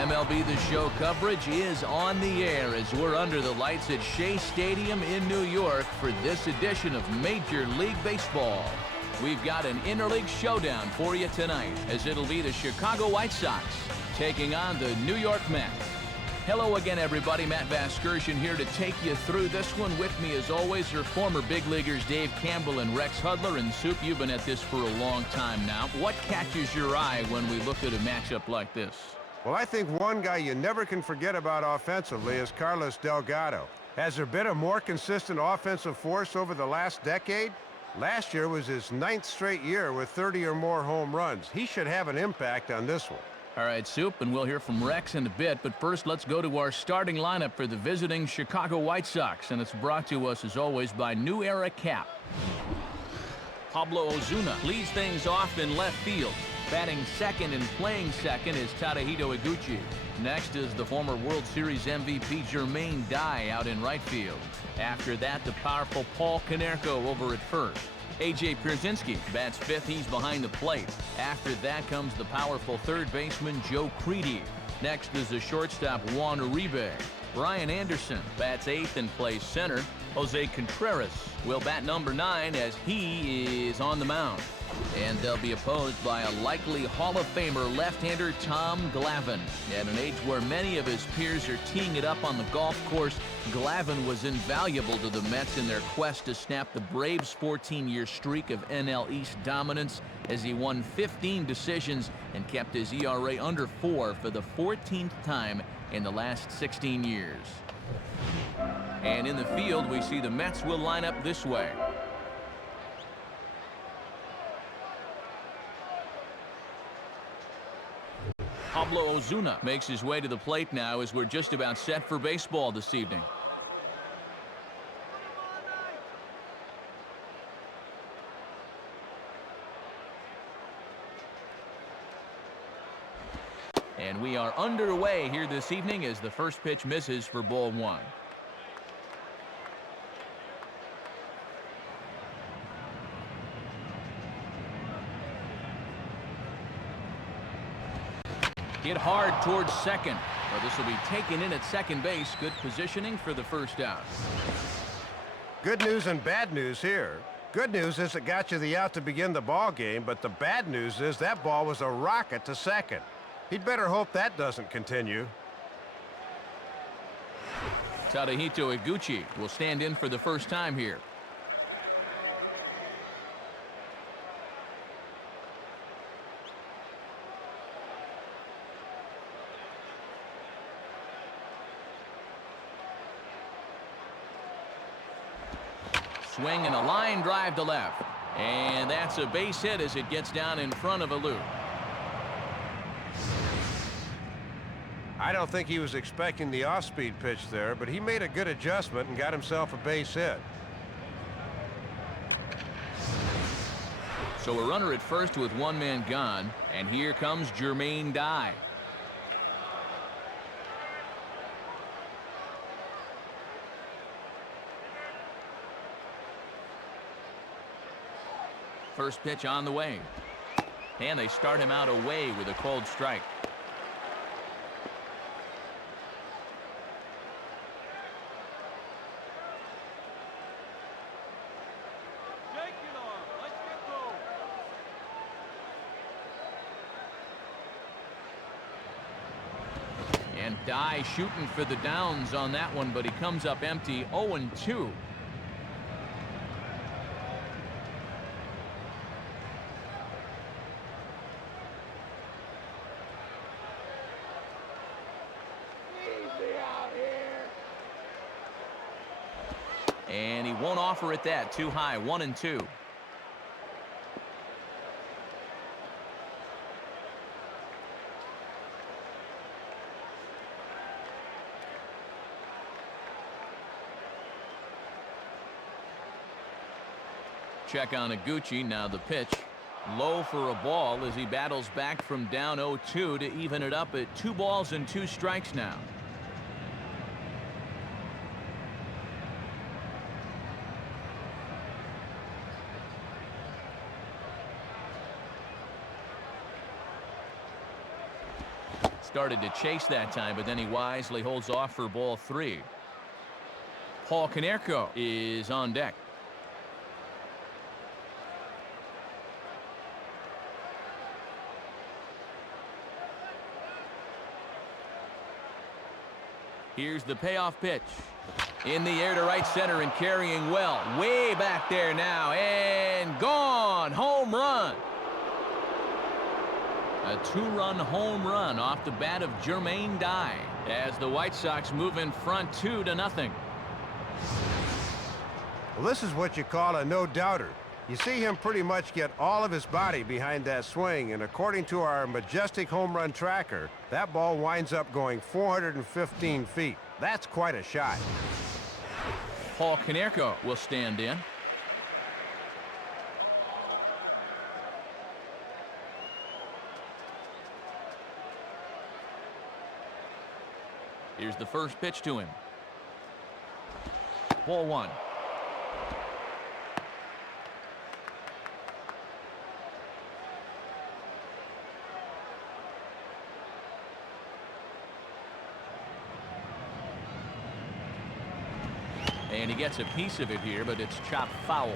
MLB The Show coverage is on the air as we're under the lights at Shea Stadium in New York for this edition of Major League Baseball. We've got an interleague showdown for you tonight as it'll be the Chicago White Sox taking on the New York Mets. Hello again, everybody. Matt Vasgersian here to take you through this one. With me, as always, your former big leaguers Dave Campbell and Rex Hudler. And Soup, you've been at this for a long time now. What catches your eye when we look at a matchup like this? Well, I think one guy you never can forget about offensively is Carlos Delgado. Has there been a more consistent offensive force over the last decade? Last year was his 9th straight year with 30 or more home runs. He should have an impact on this one. All right, Soup, and we'll hear from Rex in a bit, but first let's go to our starting lineup for the visiting Chicago White Sox, and it's brought to us, as always, by New Era Cap. Pablo Ozuna leads things off in left field. Batting second and playing second is Tadahito Iguchi. Next is the former World Series MVP Jermaine Dye out in right field. After that, the powerful Paul Konerko over at first. A.J. Pierzynski bats fifth. He's behind the plate. After that comes the powerful third baseman Joe Crede. Next is the shortstop Juan Uribe. Brian Anderson bats eighth and plays center. Jose Contreras will bat number 9 as he is on the mound. And they'll be opposed by a likely Hall of Famer left-hander Tom Glavine. At an age where many of his peers are teeing it up on the golf course, Glavine was invaluable to the Mets in their quest to snap the Braves' 14-year streak of NL East dominance as he won 15 decisions and kept his ERA under 4 for the 14th time in the last 16 years. And in the field, we see the Mets will line up this way. Pablo Ozuna makes his way to the plate now as we're just about set for baseball this evening. And we are underway here this evening as the first pitch misses for ball 1. Hit hard towards second. Well, this will be taken in at second base. Good positioning for the first out. Good news and bad news here. Good news is it got you the out to begin the ball game, but the bad news is that ball was a rocket to second. He'd better hope that doesn't continue. Tadahito Iguchi will stand in for the first time here. Swing and a line drive to left. And that's a base hit as it gets down in front of a loop. I don't think he was expecting the off-speed pitch there, but he made a good adjustment and got himself a base hit. So a runner at first with one man gone, and here comes Jermaine Dye. First pitch on the way. And they start him out away with a cold strike. And Dye shooting for the downs on that one, but he comes up empty. 0-2. And he won't offer it that. Too high. 1-2. Check on Iguchi. Now the pitch. Low for a ball as he battles back from down 0-2 to even it up at 2 balls and 2 strikes now. Started to chase that time, but then he wisely holds off for ball 3. Paul Konerko is on deck. Here's the payoff pitch. In the air to right center and carrying well. Way back there now and gone. Home run. A 2-run home run off the bat of Jermaine Dye as the White Sox move in front 2-0. Well, this is what you call a no-doubter. You see him pretty much get all of his body behind that swing, and according to our majestic home run tracker, that ball winds up going 415 feet. That's quite a shot. Paul Konerko will stand in. Here's the first pitch to him. Ball 1. And he gets a piece of it here, but it's chopped foul.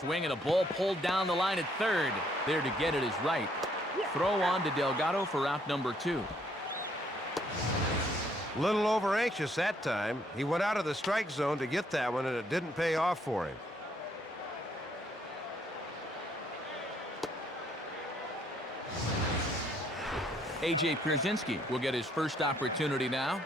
Swing and a ball pulled down the line at third. There to get it is right. Throw on to Delgado for out number 2. Little over anxious that time. He went out of the strike zone to get that one, and it didn't pay off for him. A.J. Pierzynski will get his first opportunity now.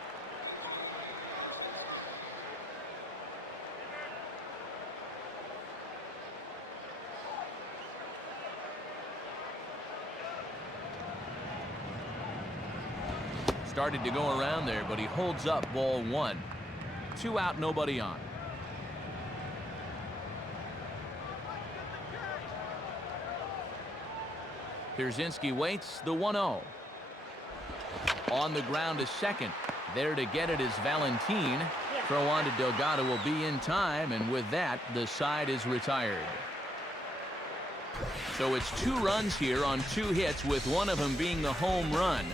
Started to go around there, but he holds up ball 1. 2 out, nobody on. Pierzynski waits the 1-0. On the ground to second. There to get it is Valentin. Throw on to Delgado will be in time, and with that, the side is retired. So it's 2 runs here on 2 hits, with one of them being the home run.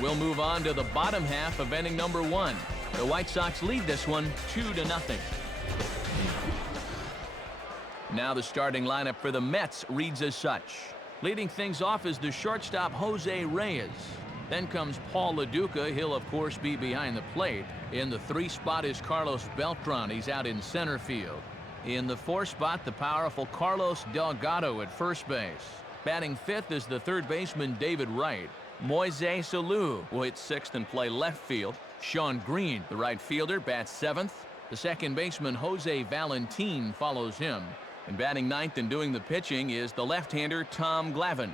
We'll move on to the bottom half of inning number 1. The White Sox lead this one 2-0. Now the starting lineup for the Mets reads as such. Leading things off is the shortstop Jose Reyes. Then comes Paul LaDuca. He'll, of course, be behind the plate. In the 3 spot is Carlos Beltran. He's out in center field. In the 4 spot, the powerful Carlos Delgado at first base. Batting 5th is the third baseman David Wright. Moises Alou will hit 6th and play left field. Sean Green, the right fielder, bats 7th. The second baseman Jose Valentin follows him. And batting 9th and doing the pitching is the left-hander Tom Glavine.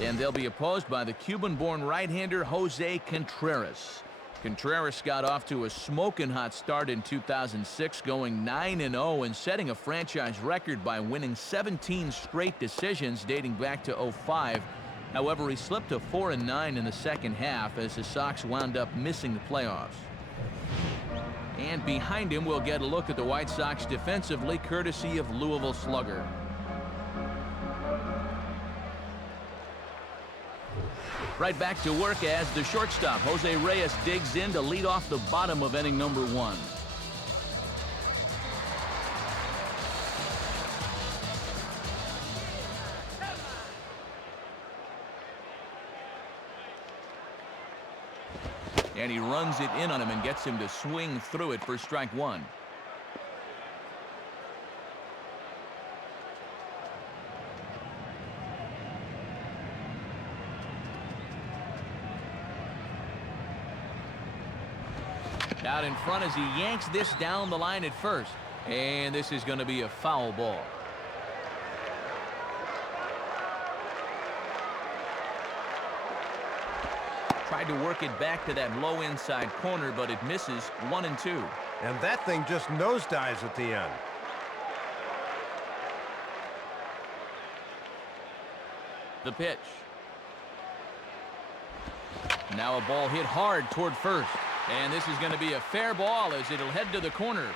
And they'll be opposed by the Cuban-born right-hander Jose Contreras. Contreras got off to a smoking hot start in 2006, going 9-0 and setting a franchise record by winning 17 straight decisions dating back to 05. However, he slipped to 4-9 in the second half as the Sox wound up missing the playoffs. And behind him, we'll get a look at the White Sox defensively, courtesy of Louisville slugger. Right back to work as the shortstop, Jose Reyes, digs in to lead off the bottom of inning number 1. And he runs it in on him and gets him to swing through it for strike 1. Out in front as he yanks this down the line at first. And this is going to be a foul ball. Tried to work it back to that low inside corner, but it misses. 1-2. And that thing just nosedives at the end. The pitch. Now a ball hit hard toward first. And this is going to be a fair ball as it'll head to the corner.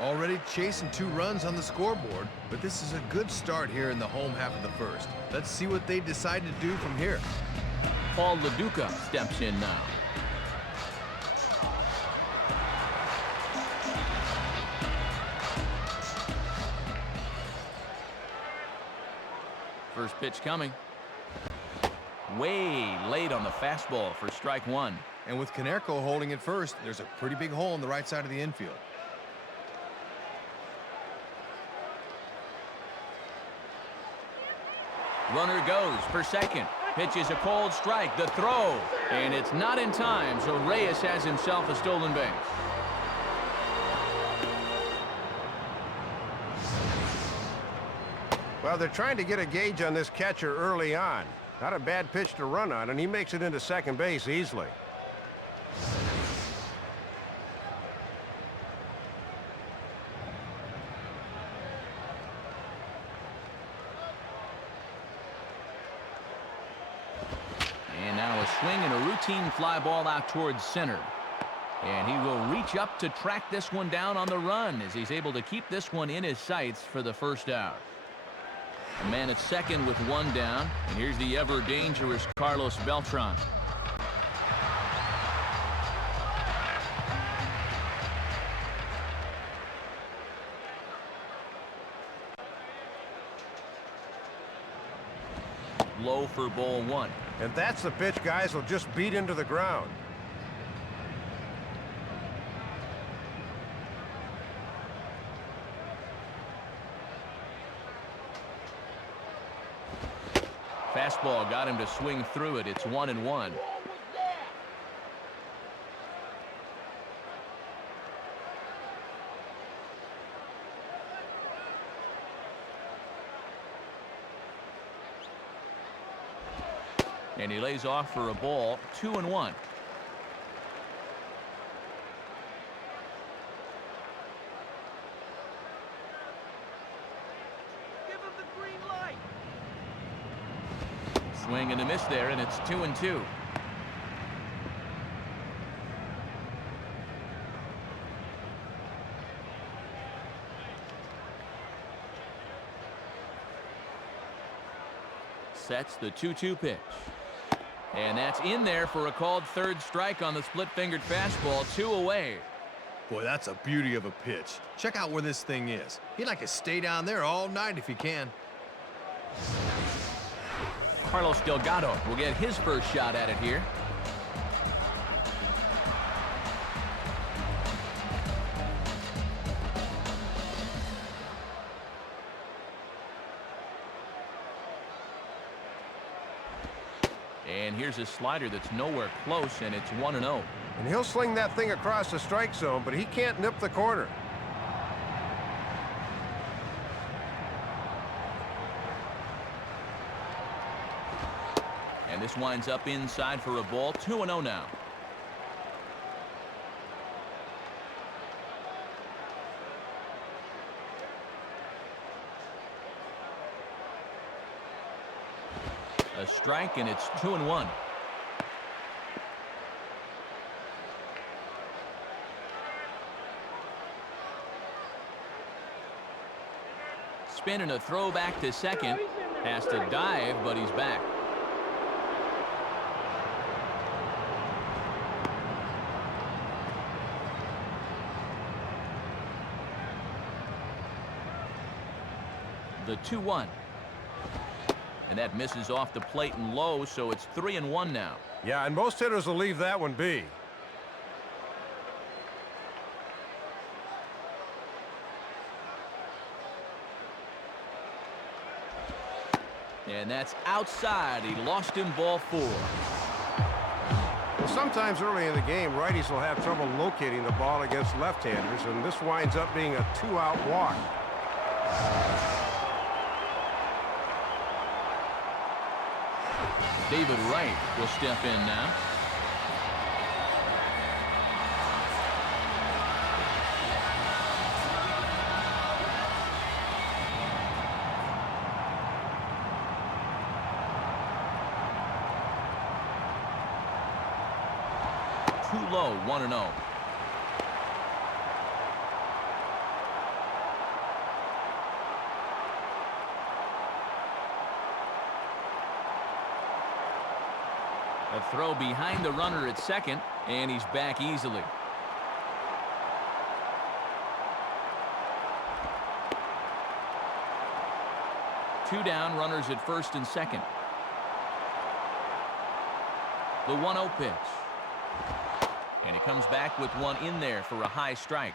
Already chasing 2 runs on the scoreboard, but this is a good start here in the home half of the first. Let's see what they decide to do from here. Paul LaDuca steps in now. First pitch coming. Way late on the fastball for strike 1. And with Konerko holding it first, there's a pretty big hole on the right side of the infield. Runner goes for second. Pitch is a cold strike. The throw. And it's not in time, so Reyes has himself a stolen base. Well, they're trying to get a gauge on this catcher early on. Not a bad pitch to run on, and he makes it into second base easily. And now a swing and a routine fly ball out towards center. And he will reach up to track this one down on the run as he's able to keep this one in his sights for the first out. A man at second with 1 down. And here's the ever dangerous Carlos Beltran. Low for ball 1. And that's the pitch guys will just beat into the ground. Fastball got him to swing through it. It's 1-1. And he lays off for a ball. 2-1. Swing and a miss there, and it's 2-2. Sets the 2-2 pitch. And that's in there for a called third strike on the split-fingered fastball. 2 away. Boy, that's a beauty of a pitch. Check out where this thing is. He'd like to stay down there all night if he can. Carlos Delgado will get his first shot at it here. And here's a slider that's nowhere close, and it's 1-0. And he'll sling that thing across the strike zone, but he can't nip the corner. And this winds up inside for a ball. 2-0 now. A strike, and it's 2-1. Spin and a throw back to second. Has to dive, but he's back. The 2-1. And that misses off the plate and low, so it's 3-1 now. Yeah, and most hitters will leave that one be. And that's outside. He lost him, ball 4. Well, sometimes early in the game, righties will have trouble locating the ball against left-handers, and this winds up being a 2-out walk. David Wright will step in now. Too low, 1-0. A throw behind the runner at second, and he's back easily. Two down, runners at first and second. The 1-0 pitch. And he comes back with one in there for a high strike.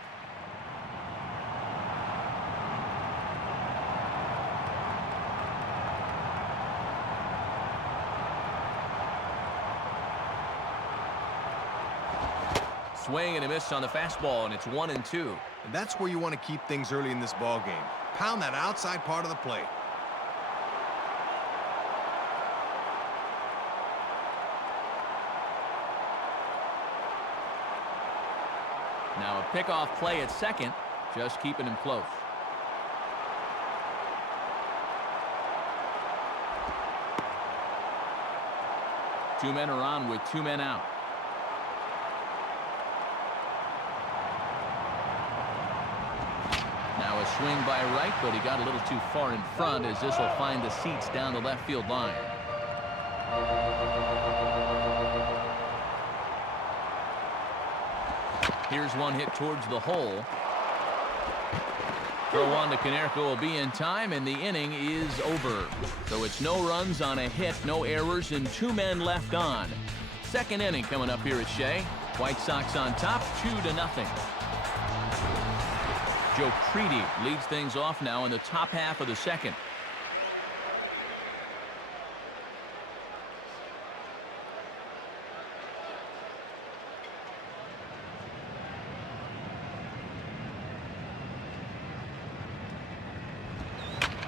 Swing and a miss on the fastball, and it's 1-2. And that's where you want to keep things early in this ball game. Pound that outside part of the plate. Now a pickoff play at second, just keeping him close. Two men are on with two men out. Now a swing by right, but he got a little too far in front as this will find the seats down the left field line. Here's one hit towards the hole. Throw on to Konerko will be in time, and the inning is over. So it's no runs on a hit, no errors, and two men left on. Second inning coming up here at Shea. White Sox on top, 2-0. Joe Creedy leads things off now in the top half of the second.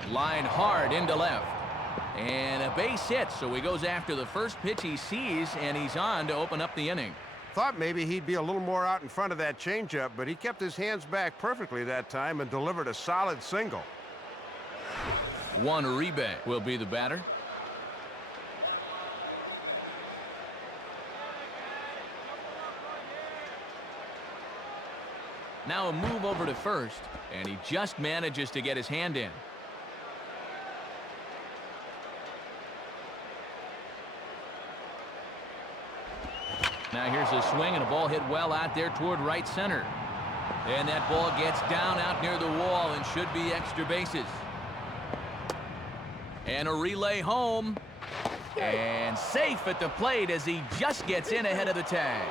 Line hard into left. And a base hit, so he goes after the first pitch he sees, and he's on to open up the inning. Thought maybe he'd be a little more out in front of that changeup, but he kept his hands back perfectly that time and delivered a solid single. Juan Uribe will be the batter. Now a move over to first, and he just manages to get his hand in. Now here's a swing and a ball hit well out there toward right center. And that ball gets down out near the wall and should be extra bases. And a relay home. And safe at the plate as he just gets in ahead of the tag.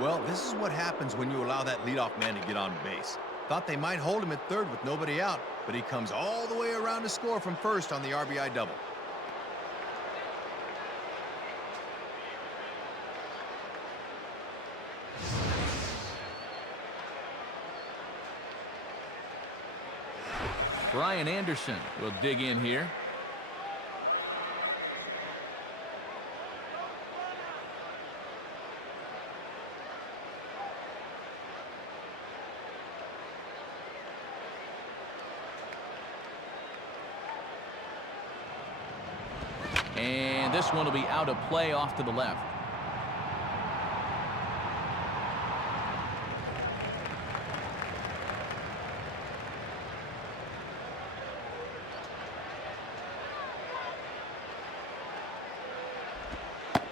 Well, this is what happens when you allow that leadoff man to get on base. Thought they might hold him at third with nobody out, but he comes all the way around to score from first on the RBI double. Brian Anderson will dig in here. And this one will be out of play off to the left.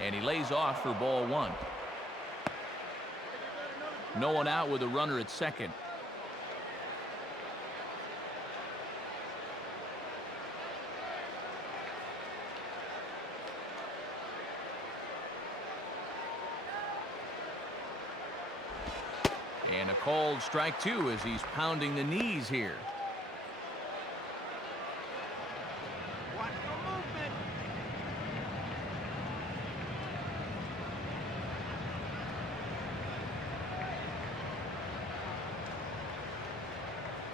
And he lays off for ball one. No one out with a runner at second. And a called strike two as he's pounding the knees here.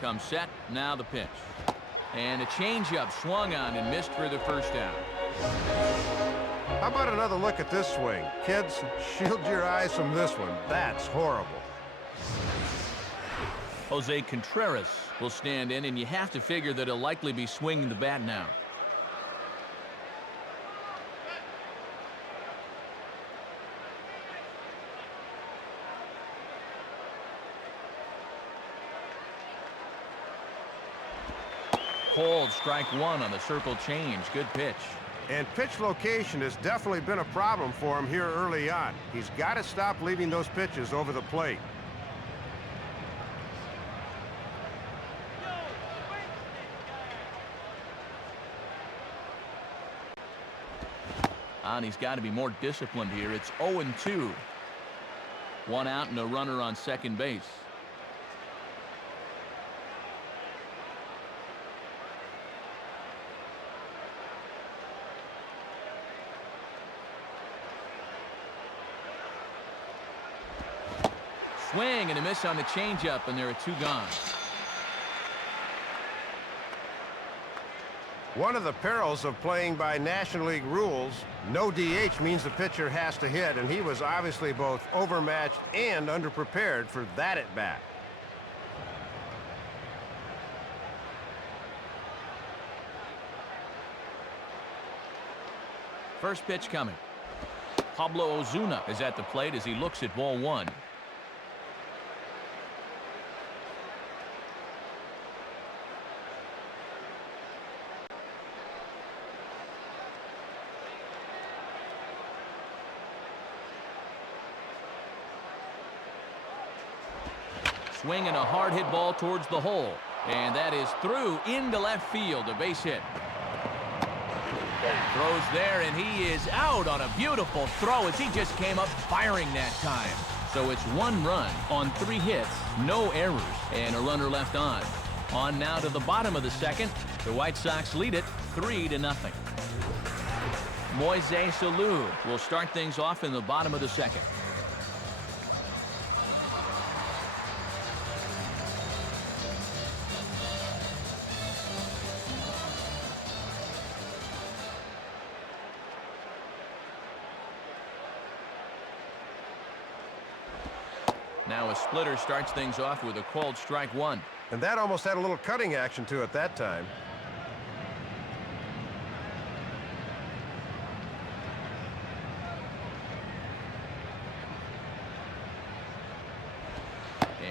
Comes set, now the pitch. And a changeup swung on and missed for the first out. How about another look at this swing? Kids, shield your eyes from this one. That's horrible. Jose Contreras will stand in, and you have to figure that he'll likely be swinging the bat now. Called strike one on the circle change. Good pitch. And pitch location has definitely been a problem for him here early on. He's got to stop leaving those pitches over the plate. And he's got to be more disciplined here. It's 0-2. One out and a runner on second base. Swing and a miss on the changeup, and there are two gone. One of the perils of playing by National League rules, no DH means the pitcher has to hit, and he was obviously both overmatched and underprepared for that at bat. First pitch coming. Pablo Ozuna is at the plate as he looks at ball one. Swing and a hard hit ball towards the hole. And that is through into left field. A base hit. Throws there, and he is out on a beautiful throw as he just came up firing that time. So it's one run on 3 hits, no errors, and a runner left on. On now to the bottom of the second. The White Sox lead it 3-0. Moises Alou will start things off in the bottom of the second. Now a splitter starts things off with a called strike one. And that almost had a little cutting action to it that time.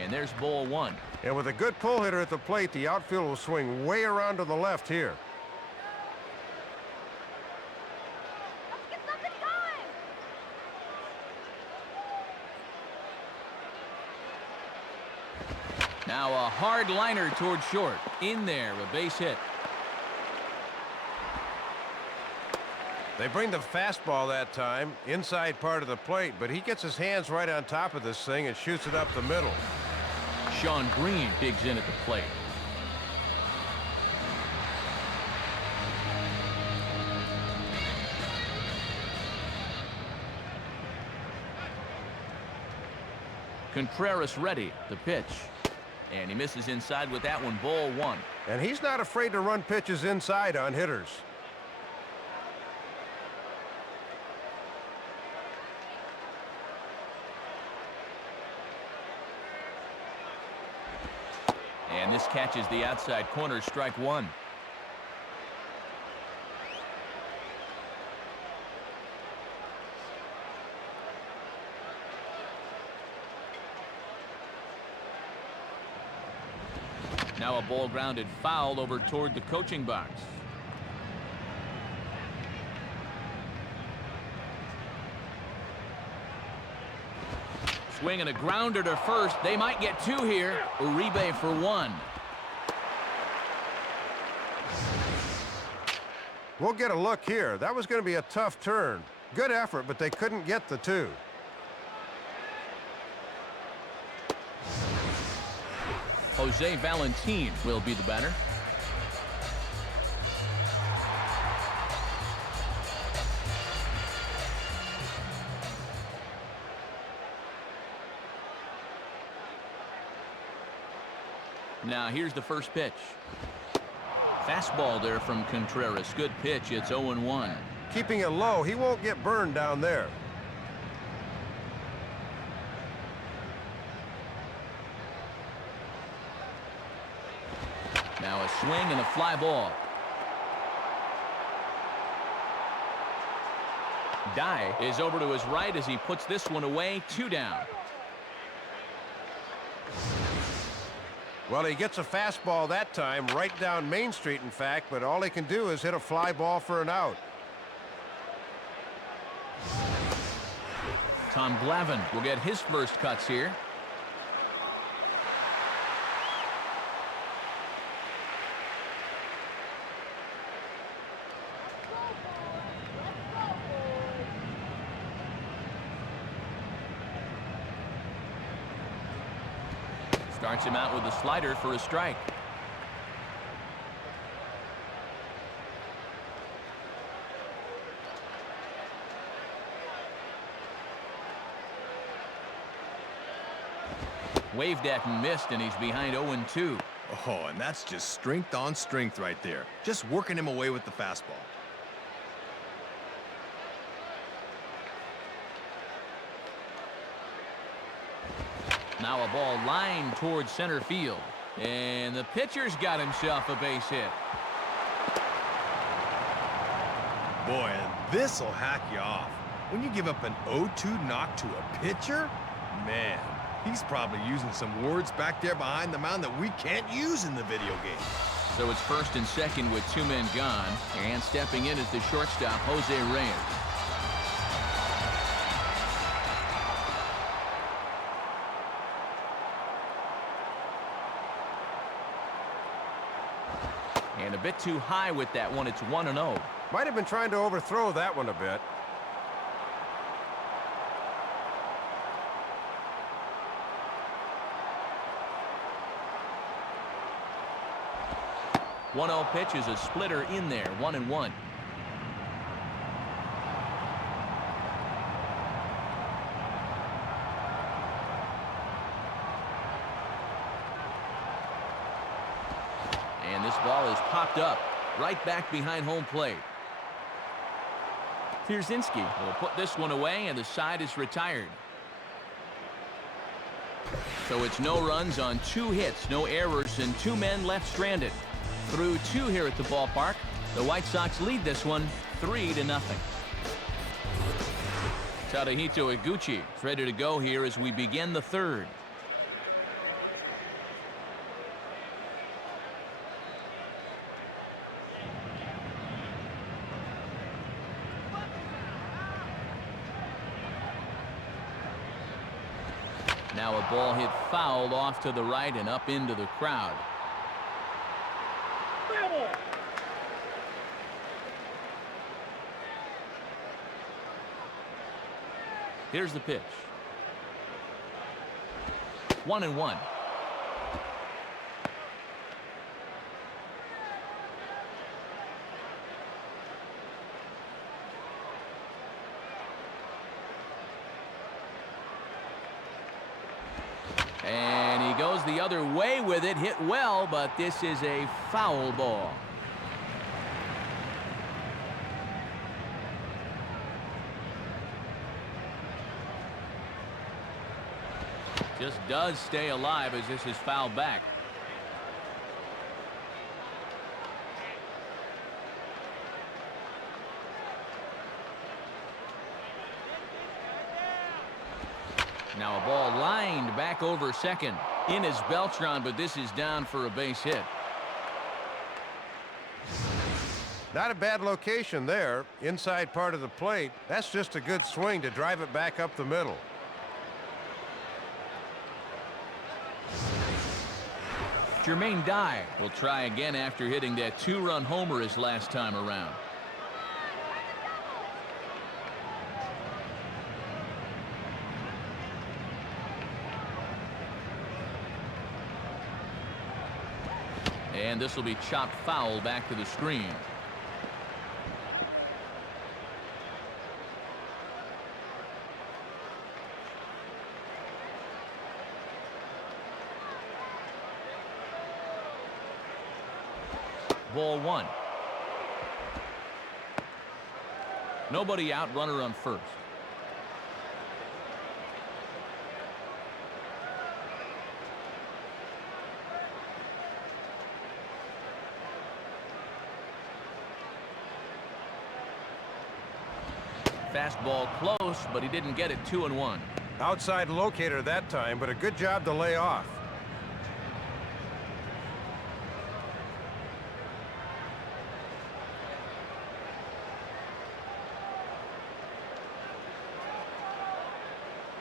And there's ball one. And with a good pull hitter at the plate, the outfield will swing way around to the left here. Now a hard liner toward short. In there, a base hit. They bring the fastball that time, inside part of the plate, but he gets his hands right on top of this thing and shoots it up the middle. Sean Green digs in at the plate. Contreras ready. The pitch. And he misses inside with that one. Ball one. And he's not afraid to run pitches inside on hitters. And this catches the outside corner. Strike one. Now a ball grounded foul over toward the coaching box. Swing and a grounder to first. They might get 2 here. Uribe for 1. We'll get a look here. That was going to be a tough turn. Good effort, but they couldn't get the 2. Jose Valentin will be the batter. Now here's the first pitch. Fastball there from Contreras. Good pitch. It's 0-1. Keeping it low, he won't get burned down there. Now a swing and a fly ball. Dye is over to his right as he puts this one away. 2 down. Well, he gets a fastball that time, right down Main Street, in fact, but all he can do is hit a fly ball for an out. Tom Glavine will get his first cuts here. Starts him out with a slider for a strike. Waved at and missed, and he's behind 0-2. Oh, and that's just strength on strength right there. Just working him away with the fastball. Now a ball lined towards center field. And the pitcher's got himself a base hit. Boy, and this'll hack you off. When you give up an 0-2 knock to a pitcher, man, he's probably using some words back there behind the mound that we can't use in the video game. So it's first and second with 2 men gone. And stepping in is the shortstop, Jose Reyes. And a bit too high with that one. It's 1-0. Might have been trying to overthrow that one a bit. One-zero pitch is a splitter in there. 1-1. And this ball is popped up right back behind home plate. Pierzynski will put this one away, and the side is retired. So it's no runs on 2 hits, no errors, and 2 men left stranded. Through 2 here at the ballpark. The White Sox lead this one 3-0. Tadahito Iguchi is ready to go here as we begin the 3rd. Now a ball hit foul off to the right and up into the crowd. Here's the pitch. 1-1. And he goes the other way with it. Hit well, but this is a foul ball. Just does stay alive as this is fouled back. Now a ball lined back over second. In is Beltran, but this is down for a base hit. Not a bad location there. Inside part of the plate. That's just a good swing to drive it back up the middle. Jermaine Dye will try again after hitting that 2-run homer his last time around. And this will be chopped foul back to the screen. Ball 1. Nobody out, runner on first. Fastball close, but he didn't get it. 2-1. Outside locator that time, but a good job to lay off.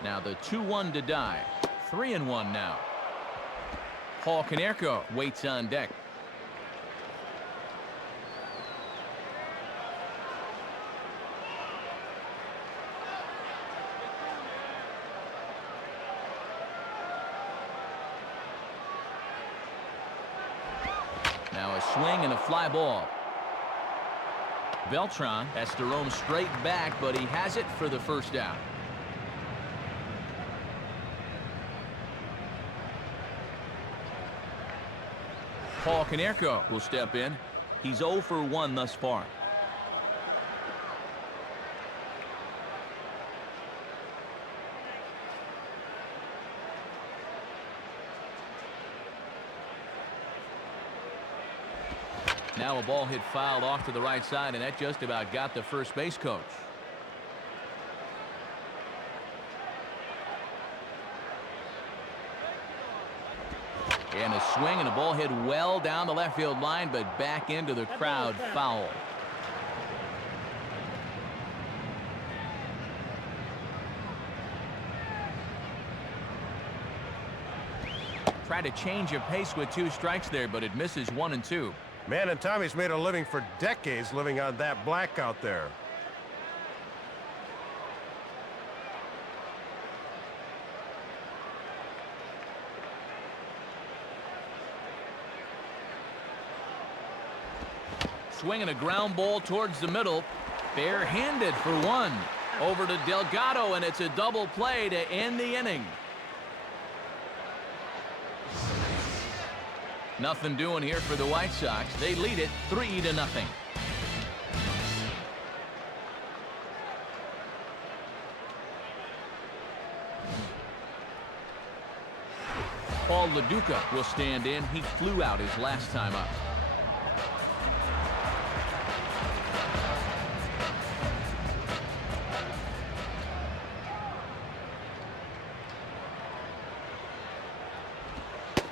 Now the 2-1 to die. 3-1 now. Paul Konerko waits on deck. Now a swing and a fly ball. Beltran has to roam straight back, but he has it for the first down. Paul Konerko will step in. He's 0 for 1 thus far. Now a ball hit fouled off to the right side, and that just about got the first base coach. And a swing and a ball hit well down the left field line, but back into the crowd. Foul. Tried to change of pace with 2 strikes there, but it misses 1 and 2. Man, and Tommy's made a living for decades living on that black out there. Swinging a ground ball towards the middle. Barehanded for 1. Over to Delgado, and it's a double play to end the inning. Nothing doing here for the White Sox. They lead it 3-0. Paul LaDuca will stand in. He flew out his last time up.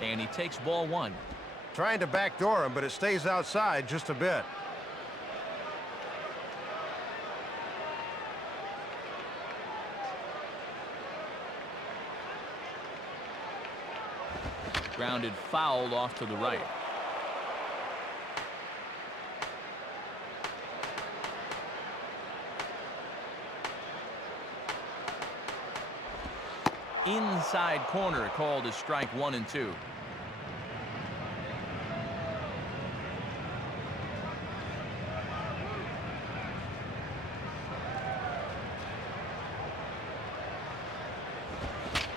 And he takes ball 1. Trying to backdoor him, but it stays outside just a bit. Grounded fouled off to the right. Inside corner called as strike 1 and 2.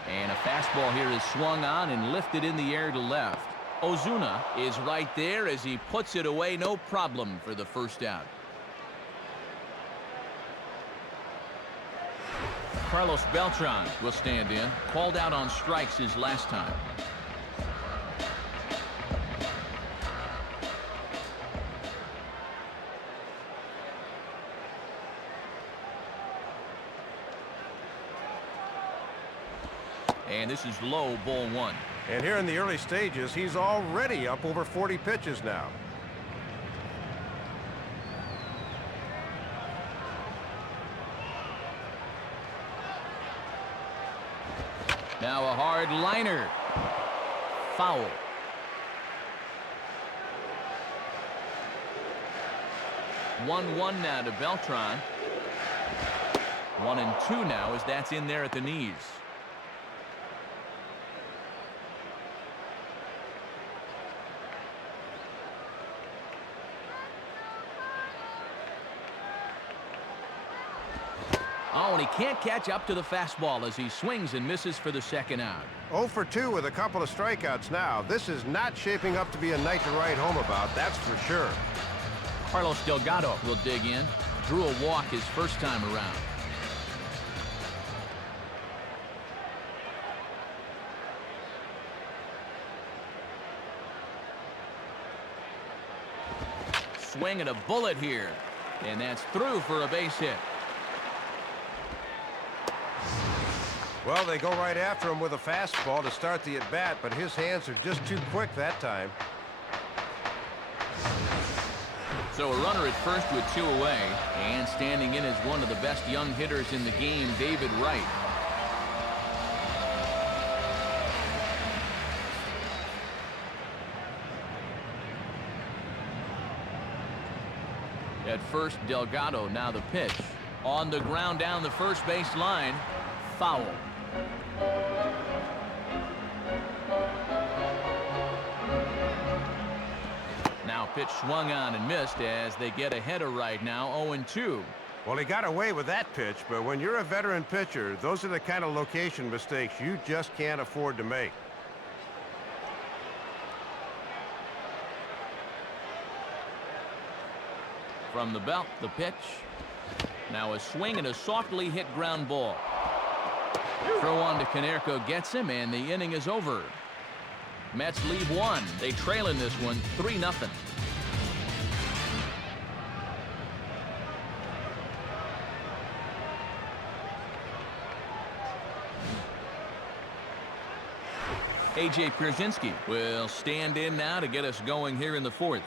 And a fastball here is swung on and lifted in the air to left. Ozuna is right there as he puts it away, no problem for the first down. Carlos Beltran will stand in. Called out on strikes his last time. And this is low, ball 1. And here in the early stages, he's already up over 40 pitches now. Now a hard liner. Foul. One now to Beltran. 1 and 2 now as that's in there at the knees. Oh, and he can't catch up to the fastball as he swings and misses for the second out. 0 for 2 with a couple of strikeouts now. This is not shaping up to be a night to write home about, that's for sure. Carlos Delgado will dig in. Drew a walk his first time around. Swinging a bullet here. And that's through for a base hit. Well, they go right after him with a fastball to start the at-bat, but his hands are just too quick that time. So a runner at first with 2 away, and standing in as one of the best young hitters in the game, David Wright. At first, Delgado, now the pitch. On the ground down the first base line. Foul. Now pitch swung on and missed as they get ahead of right now 0-2. Well, he got away with that pitch, but when you're a veteran pitcher, those are the kind of location mistakes you just can't afford to make. From the belt, the pitch. Now a swing and a softly hit ground ball. Throw on to Konerko gets him, and the inning is over. Mets leave one. They trail in this one 3-0. A.J. Pierzynski will stand in now to get us going here in the fourth.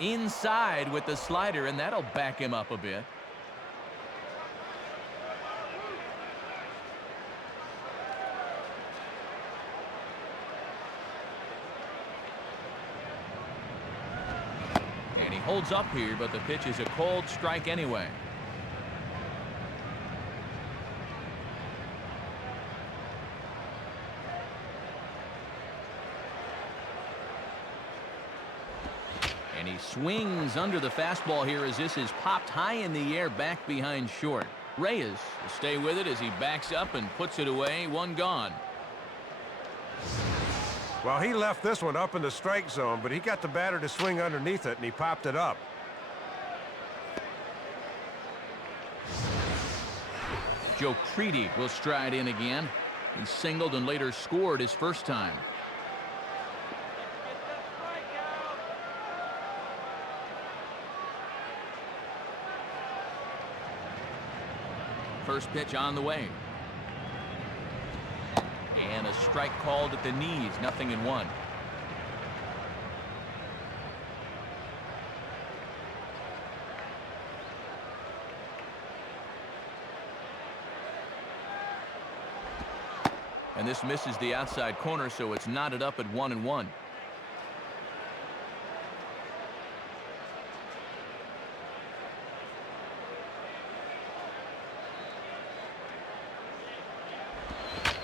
Inside with the slider, and that'll back him up a bit. And he holds up here, but the pitch is a cold strike anyway. And he swings under the fastball here as this is popped high in the air back behind short. Reyes will stay with it as he backs up and puts it away. One gone. Well, he left this one up in the strike zone, but he got the batter to swing underneath it, and he popped it up. Joe Crede will stride in again. He singled and later scored his first time. First pitch on the way. And a strike called at the knees. 0-1. And this misses the outside corner, so it's knotted up at 1-1.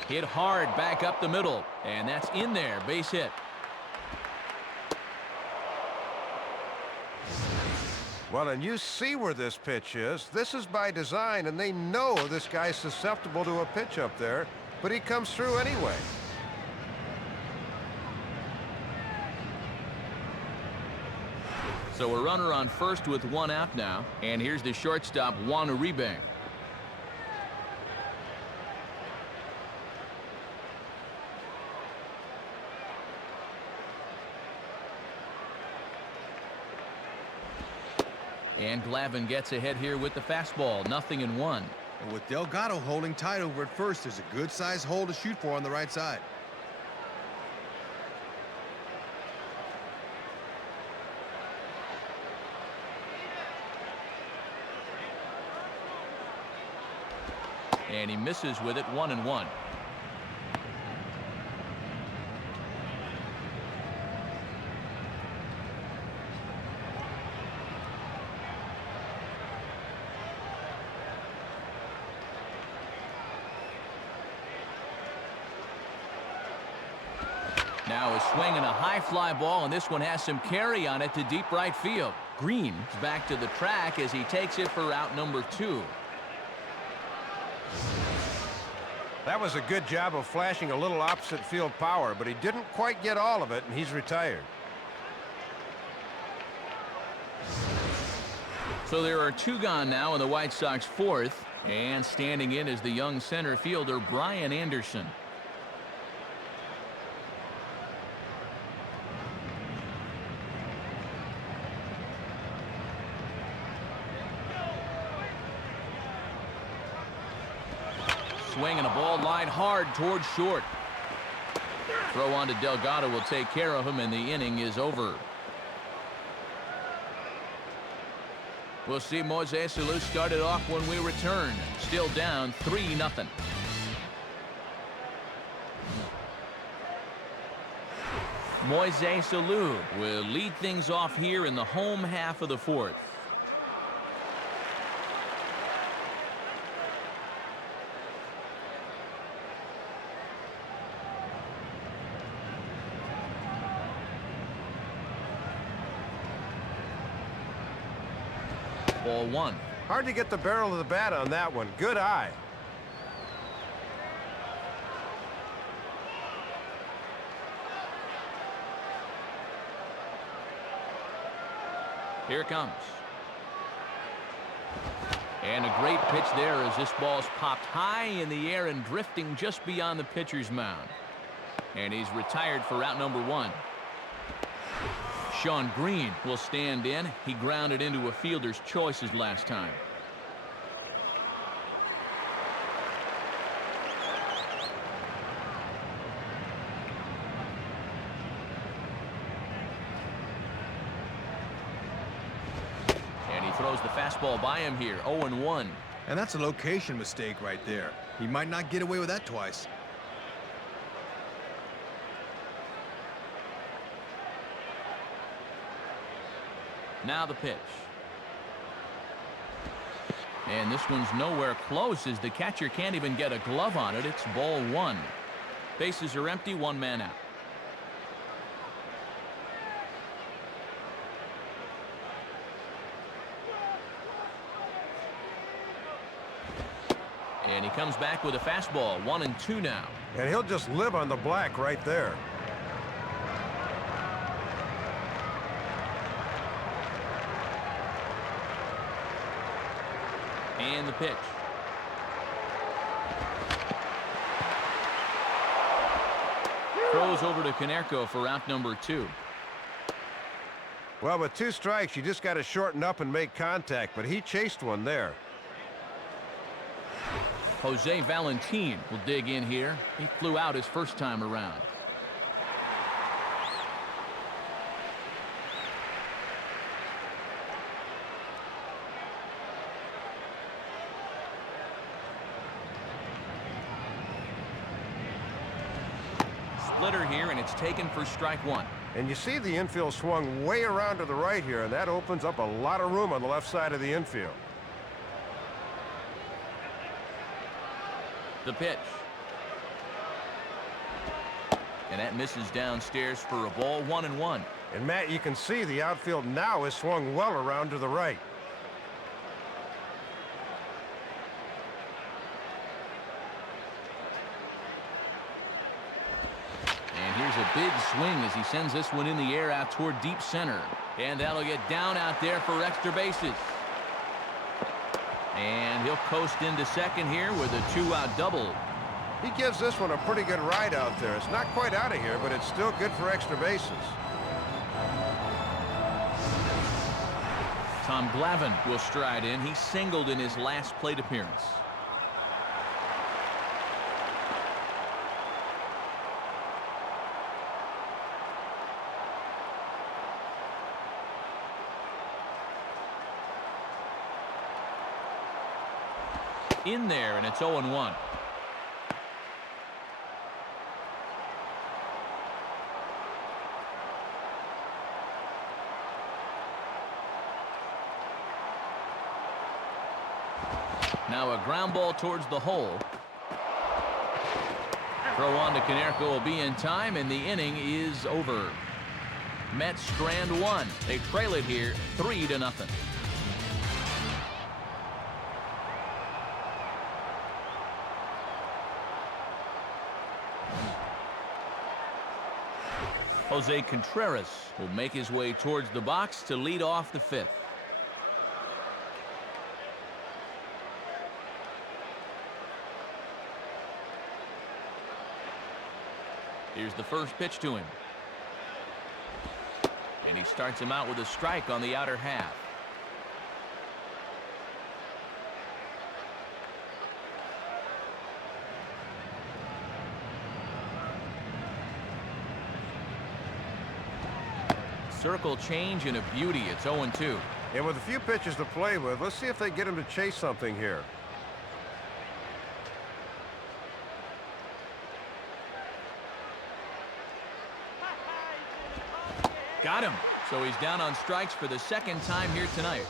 Hit hard back up the middle, and that's in there. Base hit. Well, and you see where this pitch is. This is by design, and they know this guy's susceptible to a pitch up there, but he comes through anyway. So a runner on first with one out now, and here's the shortstop, Juan Uribe. And Glavine gets ahead here with the fastball. 0-1. And with Delgado holding tight over at first, there's a good-sized hole to shoot for on the right side. And he misses with it. 1-1. Now a swing and a high fly ball, and this one has some carry on it to deep right field. Green is back to the track as he takes it for out number 2. That was a good job of flashing a little opposite field power, but he didn't quite get all of it, and he's retired. So there are 2 gone now in the White Sox fourth, and standing in is the young center fielder Brian Anderson. Swing and a ball lined hard towards short. Throw on to Delgado will take care of him, and the inning is over. We'll see Moises Alou start it off when we return. Still down 3-0. Moises Alou will lead things off here in the home half of the fourth. Ball one. Hard to get the barrel of the bat on that one. Good eye. Here it comes. And a great pitch there as this ball's popped high in the air and drifting just beyond the pitcher's mound. And he's retired for out number one. Sean Green will stand in. He grounded into a fielder's choices last time. And he throws the fastball by him here, 0-1. And that's a location mistake right there. He might not get away with that twice. Now the pitch. And this one's nowhere close as the catcher can't even get a glove on it. It's ball one. Bases are empty, one man out. And he comes back with a fastball, 1-2 now. And he'll just live on the black right there. And the pitch. Throws over to Konerko for out number two. Well, with 2 strikes, you just got to shorten up and make contact, but he chased one there. Jose Valentin will dig in here. He flew out his first time around. Splitter here, and it's taken for strike one. And you see the infield swung way around to the right here, and that opens up a lot of room on the left side of the infield. The pitch. And that misses downstairs for a ball, 1-1. And Matt, you can see the outfield now is swung well around to the right. And here's a big swing as he sends this one in the air out toward deep center. And that'll get down out there for extra bases. And he'll coast into second here with a 2-out double. He gives this one a pretty good ride out there. It's not quite out of here, but it's still good for extra bases. Tom Glavine will stride in. He singled in his last plate appearance. In there, and it's 0-1. Now a ground ball towards the hole. Throw on to Konerko will be in time, and the inning is over. Mets strand one. They trail it here 3-0. Jose Contreras will make his way towards the box to lead off the fifth. Here's the first pitch to him. And he starts him out with a strike on the outer half. Circle change and a beauty. It's 0-2. And with a few pitches to play with, let's see if they get him to chase something here. Got him. So he's down on strikes for the second time here tonight.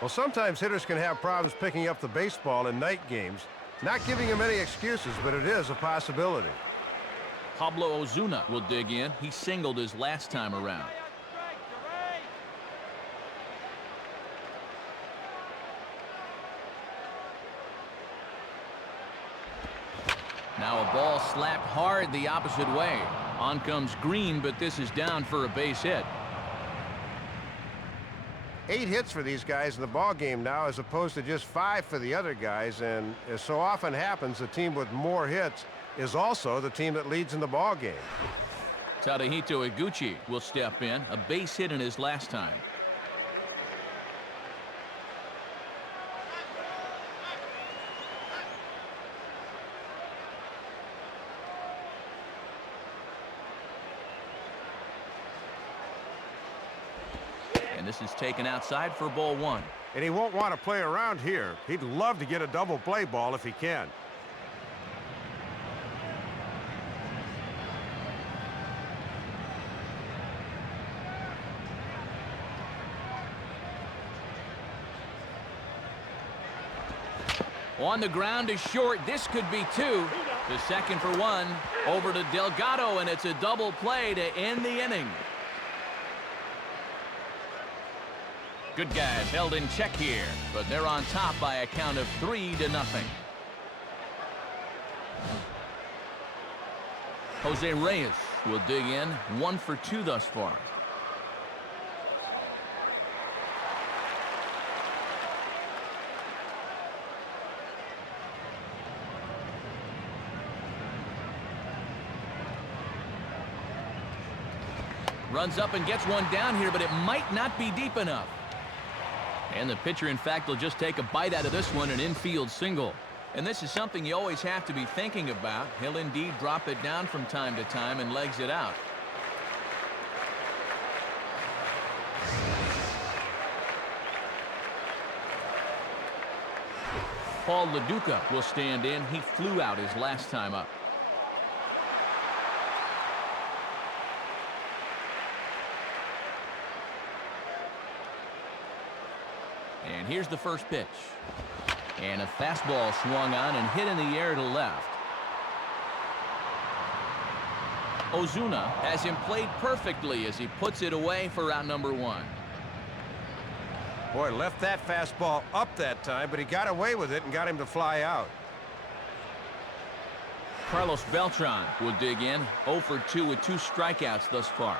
Well, sometimes hitters can have problems picking up the baseball in night games. Not giving him any excuses, but it is a possibility. Pablo Ozuna will dig in. He singled his last time around. Now a ball slapped hard the opposite way. On comes Green, but this is down for a base hit. 8 hits for these guys in the ball game now, as opposed to just 5 for the other guys. And as so often happens, the team with more hits is also the team that leads in the ball game. Tadahito Iguchi will step in, a base hit in his last time. And this is taken outside for ball 1. And he won't want to play around here. He'd love to get a double play ball if he can. On the ground is short. This could be 2. The second for 1. Over to Delgado, and it's a double play to end the inning. Good guys held in check here, but they're on top by a count of 3-0. Jose Reyes will dig in, 1 for 2 thus far. Runs up and gets one down here, but it might not be deep enough. And the pitcher, in fact, will just take a bite out of this one, an infield single. And this is something you always have to be thinking about. He'll indeed drop it down from time to time and legs it out. Paul LaDuca will stand in. He flew out his last time up. And here's the first pitch. And a fastball swung on and hit in the air to left. Ozuna has him played perfectly as he puts it away for out number 1. Boy, left that fastball up that time, but he got away with it and got him to fly out. Carlos Beltran will dig in, 0 for 2 with 2 strikeouts thus far.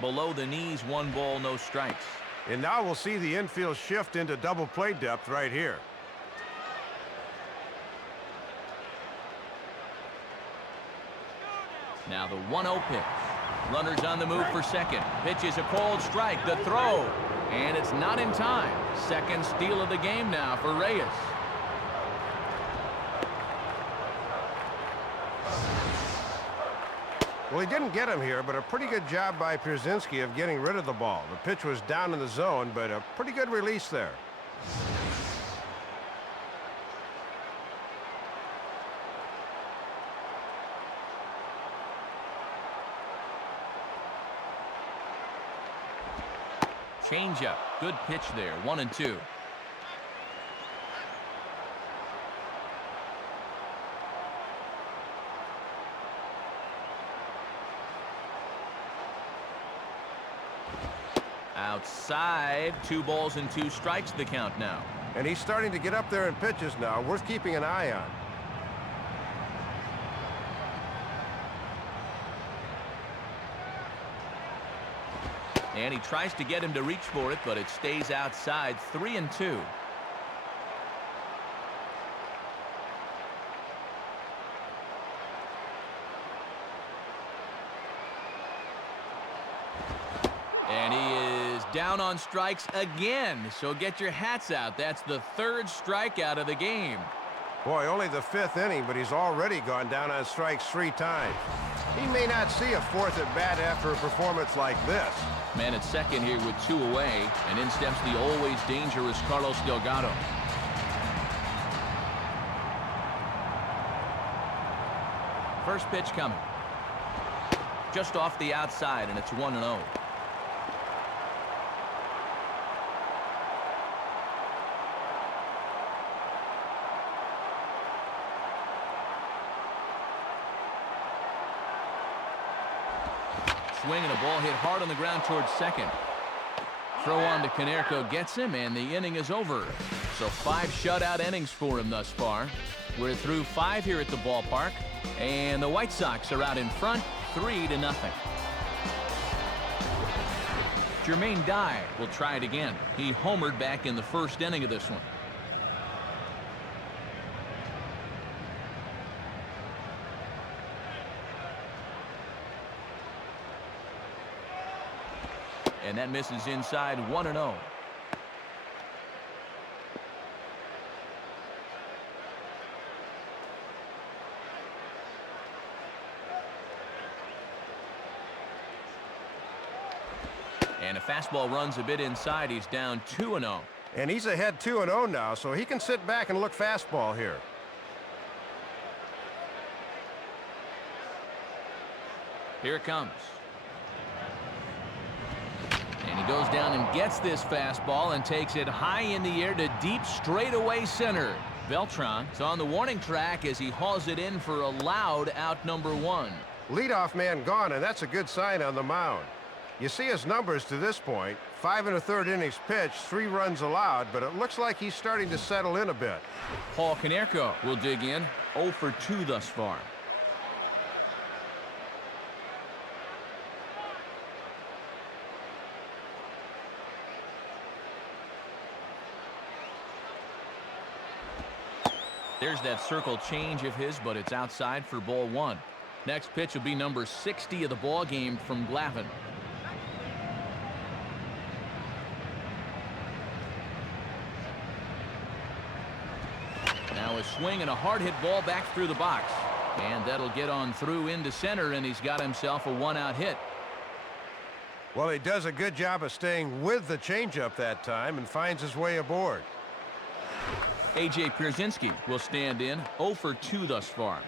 Below the knees, 1 ball, no strikes. And now we'll see the infield shift into double play depth right here. Now the 1-0 pitch. Runners on the move for second. Pitch is a cold strike. The throw. And it's not in time. Second steal of the game now for Reyes. Well, he didn't get him here, but a pretty good job by Pierzynski of getting rid of the ball. The pitch was down in the zone, but a pretty good release there. Changeup. Good pitch there. 1-2. Outside. 2 balls and 2 strikes the count now. And he's starting to get up there in pitches now. Worth keeping an eye on. And he tries to get him to reach for it, but it stays outside. 3-2. And he is down down on strikes again. So get your hats out. That's the third strikeout of the game. Boy, only the fifth inning, but he's already gone down on strikes 3 times. He may not see a fourth at bat after a performance like this. Man at second here with 2 away, and in steps the always dangerous Carlos Delgado. First pitch coming. Just off the outside, and it's 1-0. Swing and a ball hit hard on the ground towards second. Throw on to Konerko gets him, and the inning is over. So 5 shutout innings for him thus far. We're through 5 here at the ballpark, and the White Sox are out in front 3-0. Jermaine Dye will try it again. He homered back in the first inning of this one. And that misses inside 1-0. And a fastball runs a bit inside. He's down 2-0. And he's ahead 2-0 now, so he can sit back and look fastball here. Here it comes. And he goes down and gets this fastball and takes it high in the air to deep straightaway center. Beltran is on the warning track as he hauls it in for a loud out number 1. Leadoff man gone, and that's a good sign on the mound. You see his numbers to this point. 5 1/3 innings pitched, 3 runs allowed, but it looks like he's starting to settle in a bit. Paul Konerko will dig in. 0 for 2 thus far. There's that circle change of his, but it's outside for ball 1. Next pitch will be number 60 of the ball game from Glavine. Now a swing and a hard hit ball back through the box. And that'll get on through into center, and he's got himself a 1-out hit. Well, he does a good job of staying with the changeup that time and finds his way aboard. A.J. Pierzynski will stand in. 0 for 2 thus far.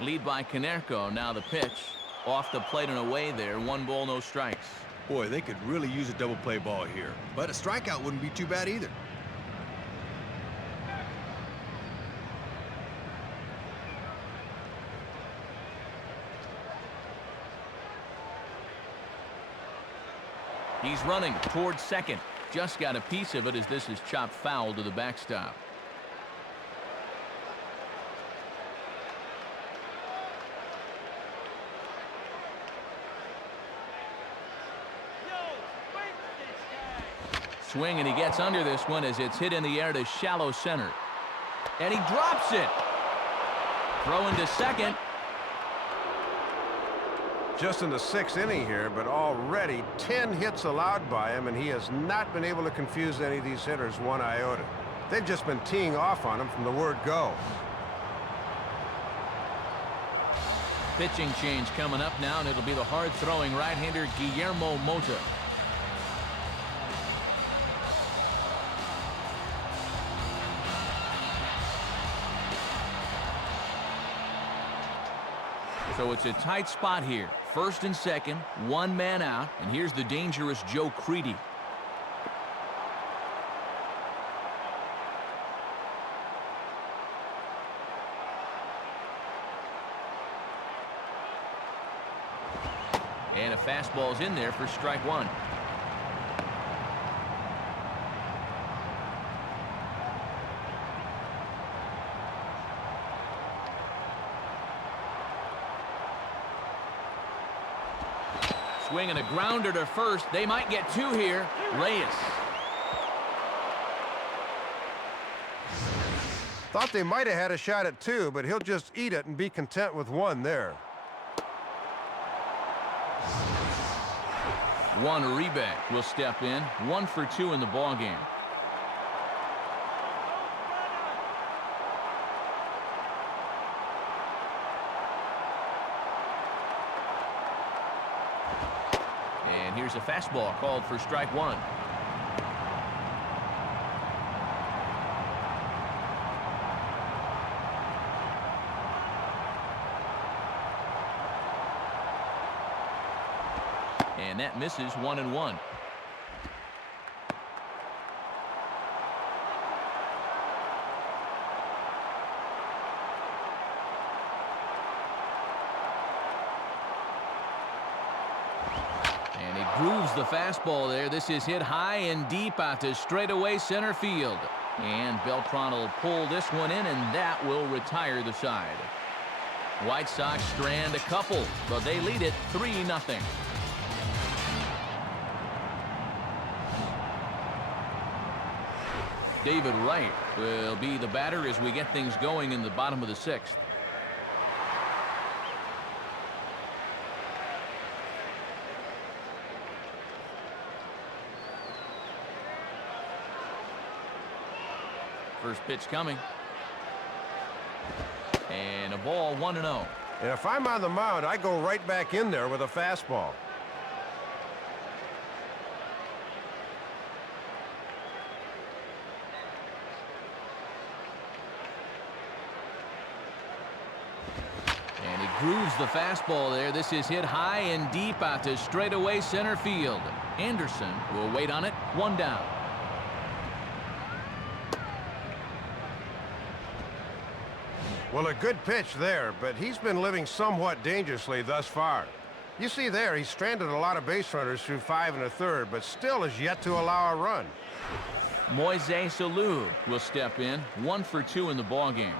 Lead by Konerko. Now the pitch. Off the plate and away there. 1 ball, no strikes. Boy, they could really use a double play ball here. But a strikeout wouldn't be too bad either. He's running towards second. Just got a piece of it as this is chopped foul to the backstop. Swing, and he gets under this one as it's hit in the air to shallow center. And he drops it. Throw into second. Just in the 6th inning here, but already 10 hits allowed by him, and he has not been able to confuse any of these hitters 1 iota. They've just been teeing off on him from the word go. Pitching change coming up now, and it'll be the hard-throwing right-hander Guillermo Mota. So it's a tight spot here. First and second, 1 man out, and here's the dangerous Joe Creedy. And a fastball's in there for strike 1. Swing and a grounder to first. They might get 2 here. Reyes. Thought they might have had a shot at 2, but he'll just eat it and be content with 1 there. Juan Uribe will step in, 1 for 2 in the ballgame. And here's a fastball called for strike 1. And that misses 1-1. And he grooves the fastball there. This is hit high and deep out to straightaway center field. And Beltran will pull this one in, and that will retire the side. White Sox strand a couple, but they lead it 3-0. David Wright will be the batter as we get things going in the bottom of the 6th. First pitch coming. And a ball, 1-0. And if I'm on the mound, I go right back in there with a fastball. And he grooves the fastball there. This is hit high and deep out to straightaway center field. Anderson will wait on it. 1 down. Well, a good pitch there, but he's been living somewhat dangerously thus far. You see there, he's stranded a lot of base runners through 5 1/3, but still has yet to allow a run. Moises Alou will step in, 1 for 2 in the ballgame.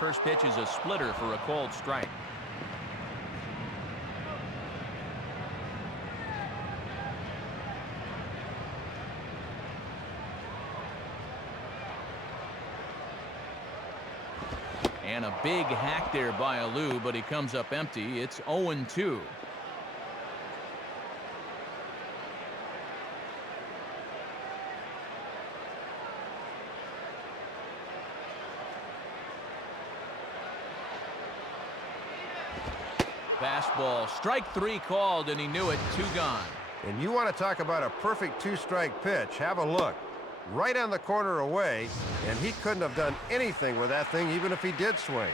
First pitch is a splitter for a called strike. And a big hack there by Alou, but he comes up empty. It's 0-2. Fastball, strike 3 called, and he knew it. 2 gone. And you want to talk about a perfect 2-strike pitch. Have a look. Right on the corner away, and he couldn't have done anything with that thing even if he did swing.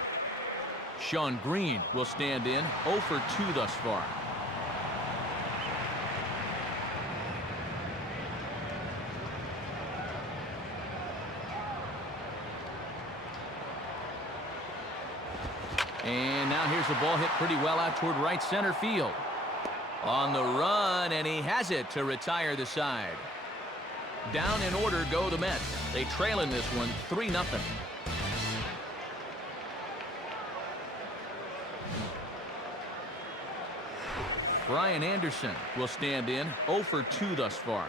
Sean Green will stand in, 0 for 2 thus far. And now here's the ball hit pretty well out toward right center field. On the run, and he has it to retire the side. Down in order go the Mets. They trail in this one 3-0. Brian Anderson will stand in, 0 for 2 thus far.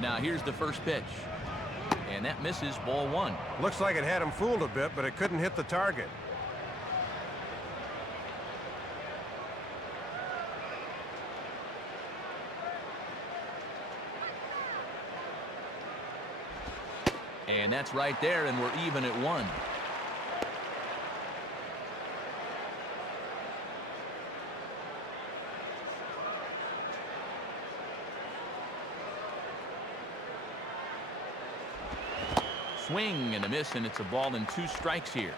Now here's the first pitch. And that misses, ball 1. Looks like it had him fooled a bit, but it couldn't hit the target. And that's right there, and we're even at 1. Swing and a miss, and it's a ball and 2 strikes here.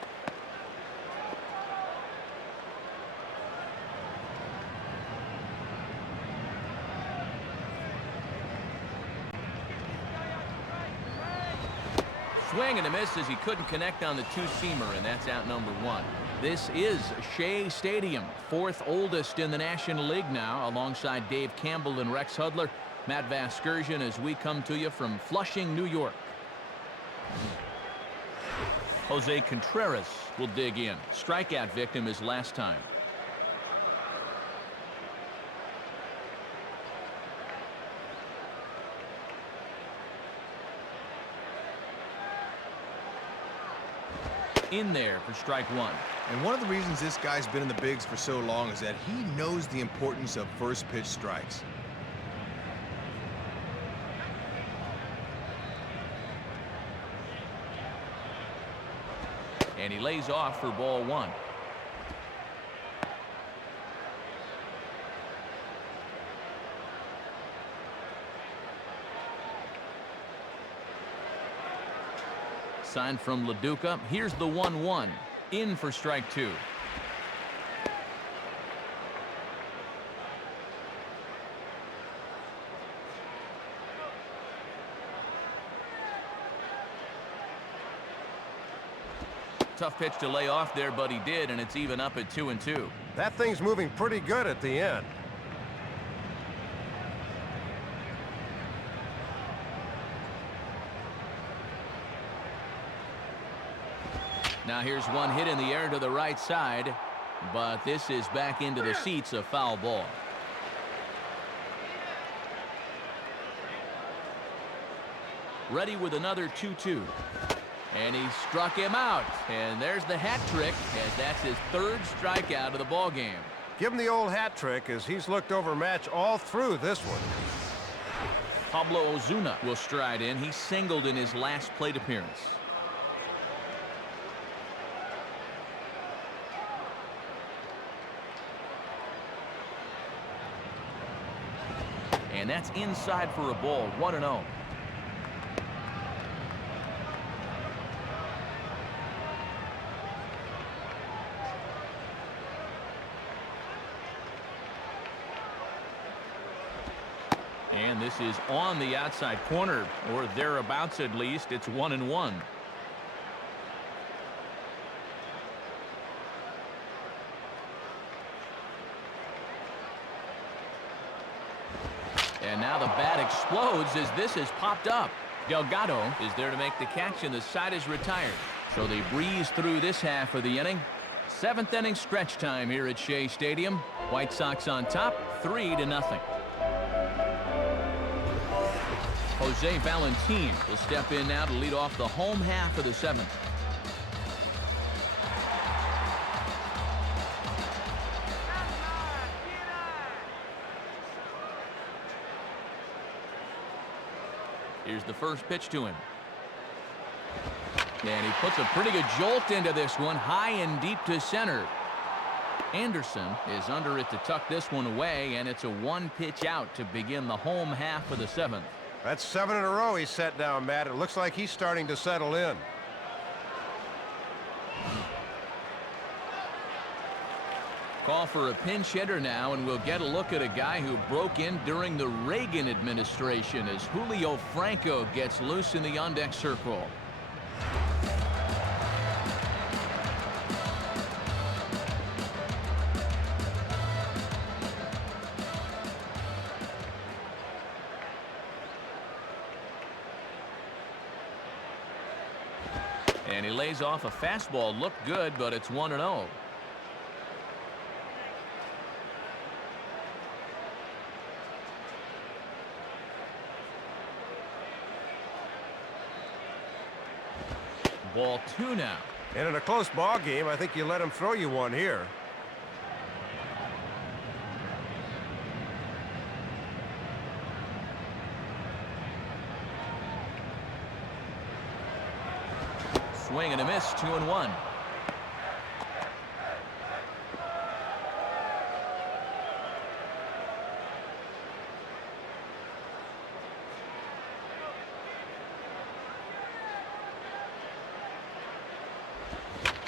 Swing and a miss as he couldn't connect on the two-seamer, and that's out number one. This is Shea Stadium, fourth oldest in the National League now, alongside Dave Campbell and Rex Hudler. Matt Vasgersian as we come to you from Flushing, New York. Jose Contreras will dig in. Strikeout victim his last time. In there for strike one. And one of the reasons this guy's been in the bigs for so long is that he knows the importance of first pitch strikes. And he lays off for ball one. Sign from LaDuca. Here's the 1-1. In for strike two. Tough pitch to lay off there, but he did, and it's even up at 2-2. That thing's moving pretty good at the end. Now here's one hit in the air to the right side, but this is back into the seats, a foul ball. Ready with another 2-2. And he struck him out. And there's the hat trick, as that's his third strikeout of the ball game. Give him the old hat trick, as he's looked overmatched all through this one. Pablo Ozuna will stride in. He singled in his last plate appearance. And that's inside for a ball, 1-0. And this is on the outside corner, or thereabouts at least. It's 1-1. And now the bat explodes as this has popped up. Delgado is there to make the catch, and the side is retired. So they breeze through this half of the inning. Seventh inning stretch time here at Shea Stadium. White Sox on top, 3-0. Jose Valentin will step in now to lead off the home half of the seventh. Here's the first pitch to him. And he puts a pretty good jolt into this one, high and deep to center. Anderson is under it to tuck this one away, and it's a one-pitch out to begin the home half of the seventh. That's 7 in a row he's set down, Matt. It looks like he's starting to settle in. Call for a pinch hitter now, and we'll get a look at a guy who broke in during the Reagan administration as Julio Franco gets loose in the on-deck circle. And he lays off a fastball. Looked good, but it's 1-0. Ball two now. And in a close ball game, I think you let him throw you one here. Swing and a miss, 2-1.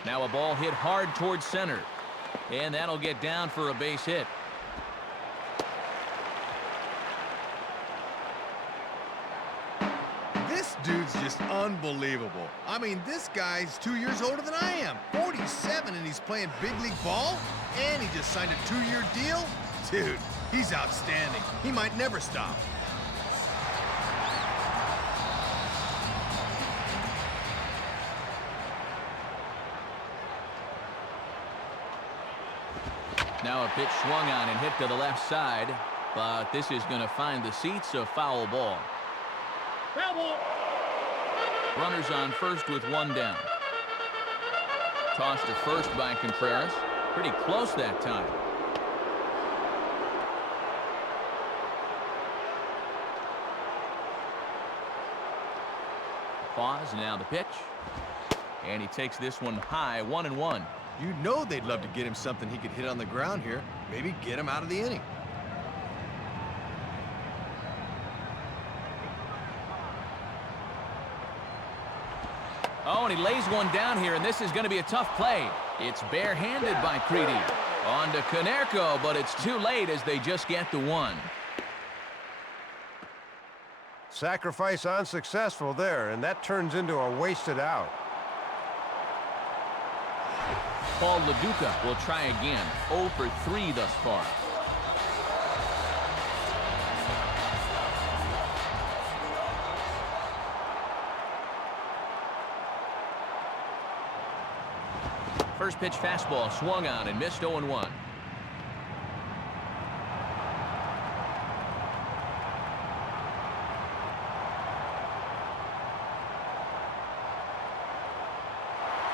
Now a ball hit hard towards center, and that'll get down for a base hit. This dude's just unbelievable. I mean, this guy's 2 years older than I am. 47, and he's playing big league ball? And he just signed a 2-year deal? Dude, he's outstanding. He might never stop. Now a pitch swung on and hit to the left side, but this is going to find the seats, a foul ball. Foul ball. Runners on first with one down. Tossed to first by Contreras. Pretty close that time. Pause, now the pitch. And he takes this one high, 1-1. You know they'd love to get him something he could hit on the ground here. Maybe get him out of the inning. Oh, and he lays one down here, and this is going to be a tough play. It's barehanded by Creedy. On to Konerko, but it's too late as they just get the one. Sacrifice unsuccessful there, and that turns into a wasted out. Paul LaDuca will try again. 0 for 3 thus far. First pitch fastball swung on and missed 0-1.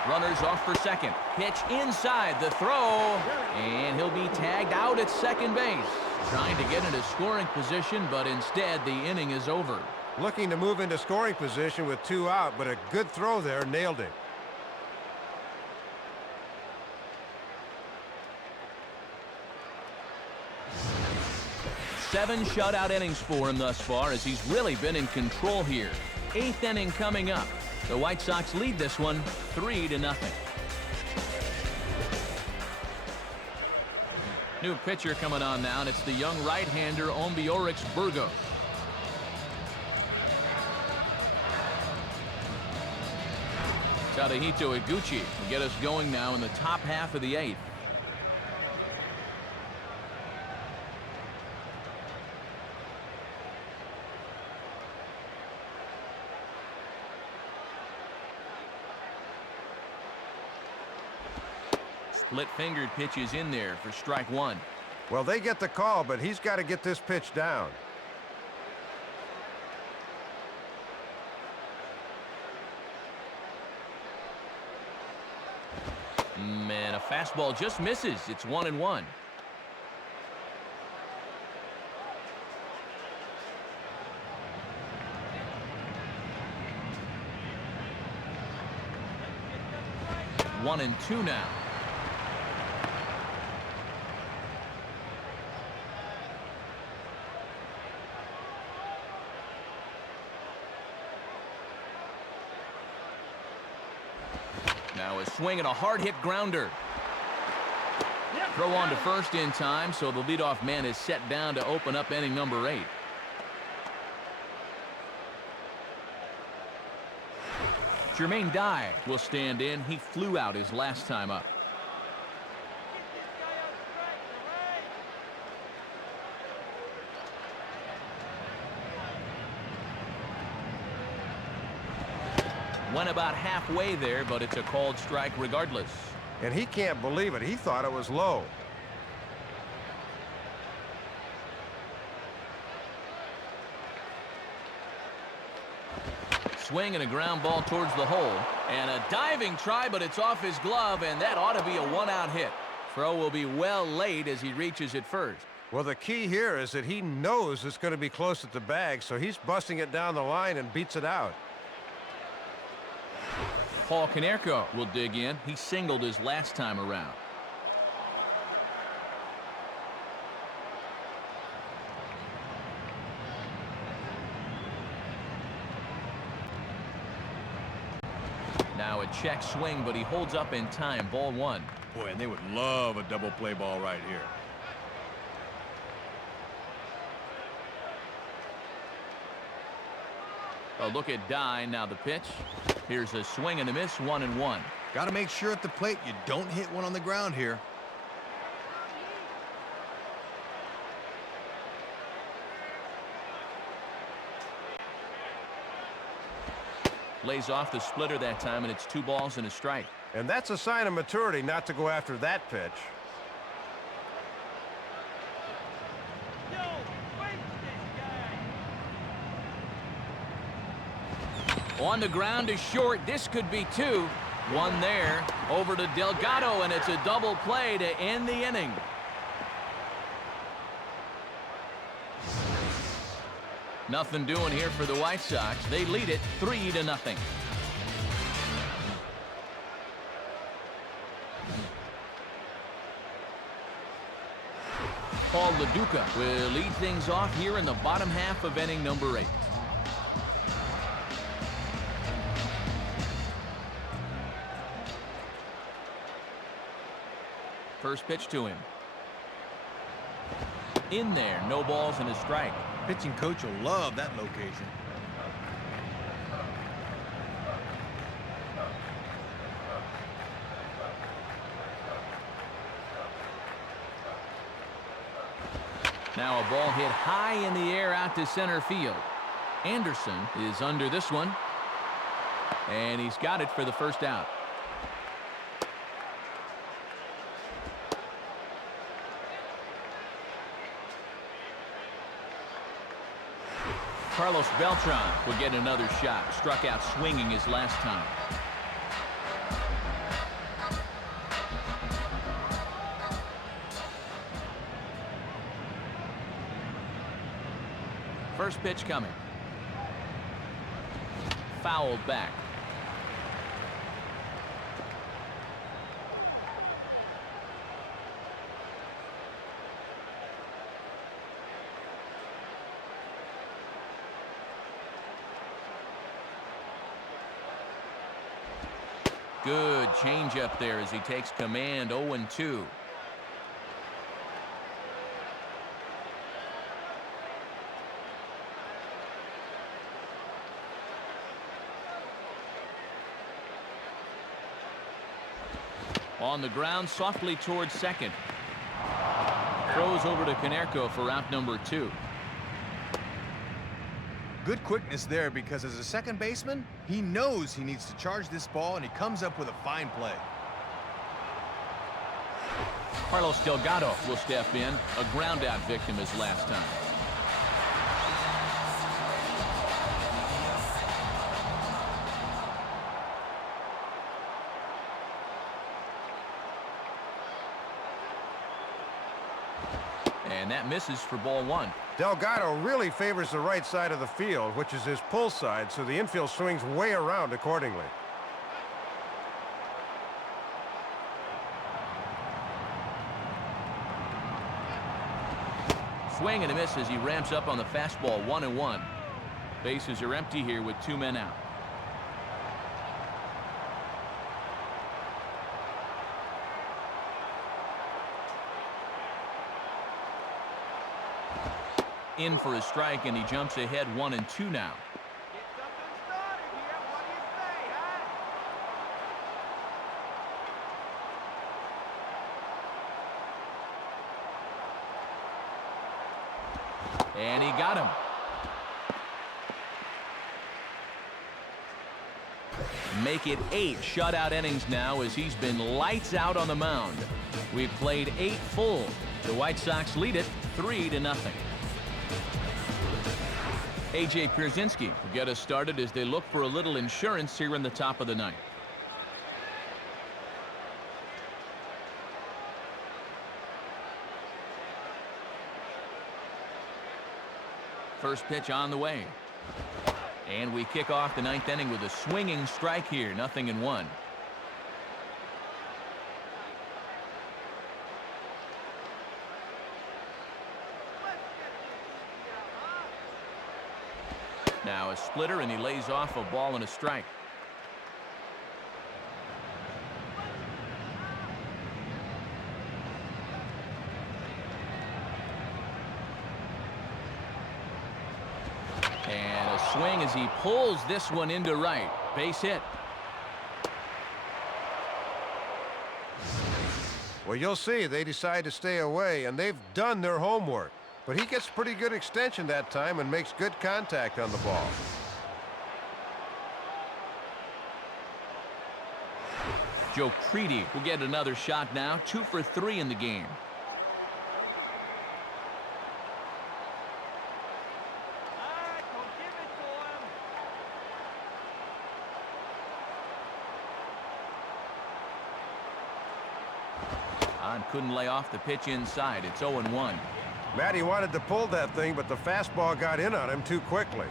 Runners off for second. Pitch inside the throw. And he'll be tagged out at second base. Trying to get into scoring position, but instead the inning is over. Looking to move into scoring position with 2 out, but a good throw there nailed it. Seven shutout innings for him thus far as he's really been in control here. 8th inning coming up. The White Sox lead this one 3-0. New pitcher coming on now, and it's the young right-hander Ombiorix Burgos. Tadahito Iguchi will get us going now in the top half of the 8th. Split-fingered pitches in there for strike 1. Well, they get the call, but he's got to get this pitch down. Man, a fastball just misses. It's 1-1. One and two now. Now a swing and a hard hit grounder. Throw on to first in time, so the leadoff man is set down to open up inning number 8. Jermaine Dye will stand in. He flew out his last time up. Went about halfway there, but it's a called strike regardless. And he can't believe it. He thought it was low. Swing and a ground ball towards the hole. And a diving try, but it's off his glove, and that ought to be a one-out hit. Throw will be well late as he reaches it first. Well, the key here is that he knows it's going to be close at the bag, so he's busting it down the line and beats it out. Paul Konerko will dig in. He singled his last time around. Now a check swing, but he holds up in time. Ball 1. Boy, and they would love a double play ball right here. A look at Dye. Now the pitch. Here's a swing and a miss. 1-1. Got to make sure at the plate you don't hit one on the ground here. Lays off the splitter that time, and it's 2 balls and a strike. And that's a sign of maturity not to go after that pitch. On the ground to short. This could be 2. 1 there. Over to Delgado, and it's a double play to end the inning. Nothing doing here for the White Sox. They lead it 3-0. Paul LaDuca will lead things off here in the bottom half of inning number 8. First pitch to him. In there, no balls and a strike. Pitching coach will love that location. Now a ball hit high in the air out to center field. Anderson is under this one. And he's got it for the first out. Carlos Beltran will get another shot. Struck out swinging his last time. First pitch coming. Fouled back. Good changeup there as he takes command. 0-2. On the ground softly towards second. Throws over to Konerko for out number 2. Good quickness there because as a second baseman, he knows he needs to charge this ball and he comes up with a fine play. Carlos Delgado will step in. A ground out victim his last time. And that misses for ball 1. Delgado really favors the right side of the field, which is his pull side, so the infield swings way around accordingly. Swing and a miss as he ramps up on the fastball. 1-1. Bases are empty here with 2 men out. In for a strike, and he jumps ahead 1-2 now. And he got him. Make it 8 shutout innings now as he's been lights out on the mound. We've played 8 full. The White Sox lead it 3-0. A.J. Pierzynski will get us started as they look for a little insurance here in the top of the ninth. First pitch on the way. And we kick off the 9th inning with a swinging strike here. 0-1. Now a splitter, and he lays off a ball and a strike. And a Swing as he pulls this one into right. Base hit. Well, you'll see they decide to stay away, and they've done their homework. But he gets pretty good extension that time and makes good contact on the ball. Joe Creedy will get another shot now. 2 for 3 in the game. Couldn't lay off the pitch inside. It's 0-1. Matty wanted to pull that thing, but the fastball got in on him too quickly.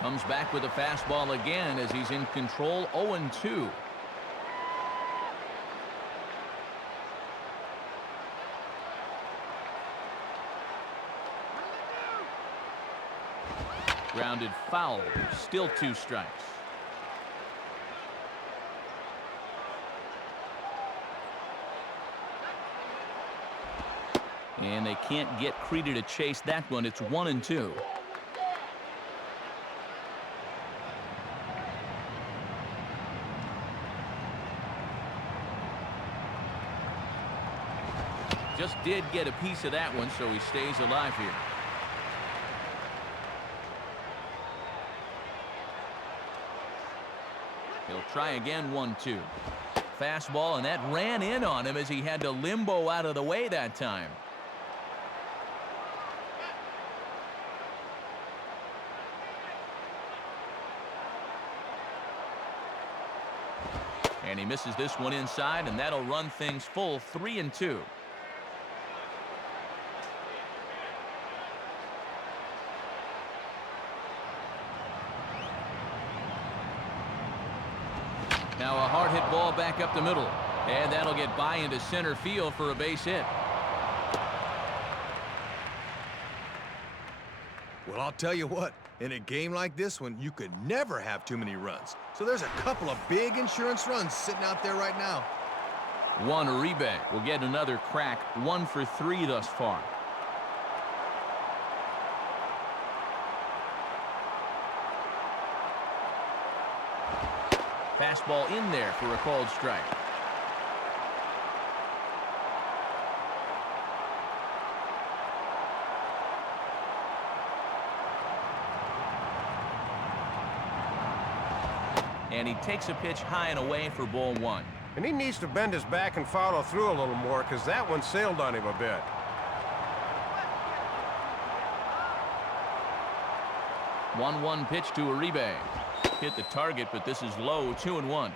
Comes back with a fastball again as he's in control. 0-2. Grounded foul. Still 2 strikes. And they can't get Creedy to chase that one. It's 1-2. Just did get a piece of that one, so he stays alive here. He'll try again. 1-2. Fastball, and that ran in on him as he had to limbo out of the way that time. And he misses this one inside, and that'll run things full. 3-2. Now a hard hit ball back up the middle, and that'll get by into center field for a base hit. Well, I'll tell you what, in a game like this one, you could never have too many runs. So there's a couple of big insurance runs sitting out there right now. Juan Uribe will get another crack. 1 for 3 thus far. Fastball in there for a called strike. And he takes a pitch high and away for ball 1. And he needs to bend his back and follow through a little more because that one sailed on him a bit. One pitch to Uribe. Hit the target, but this is low. 2-1.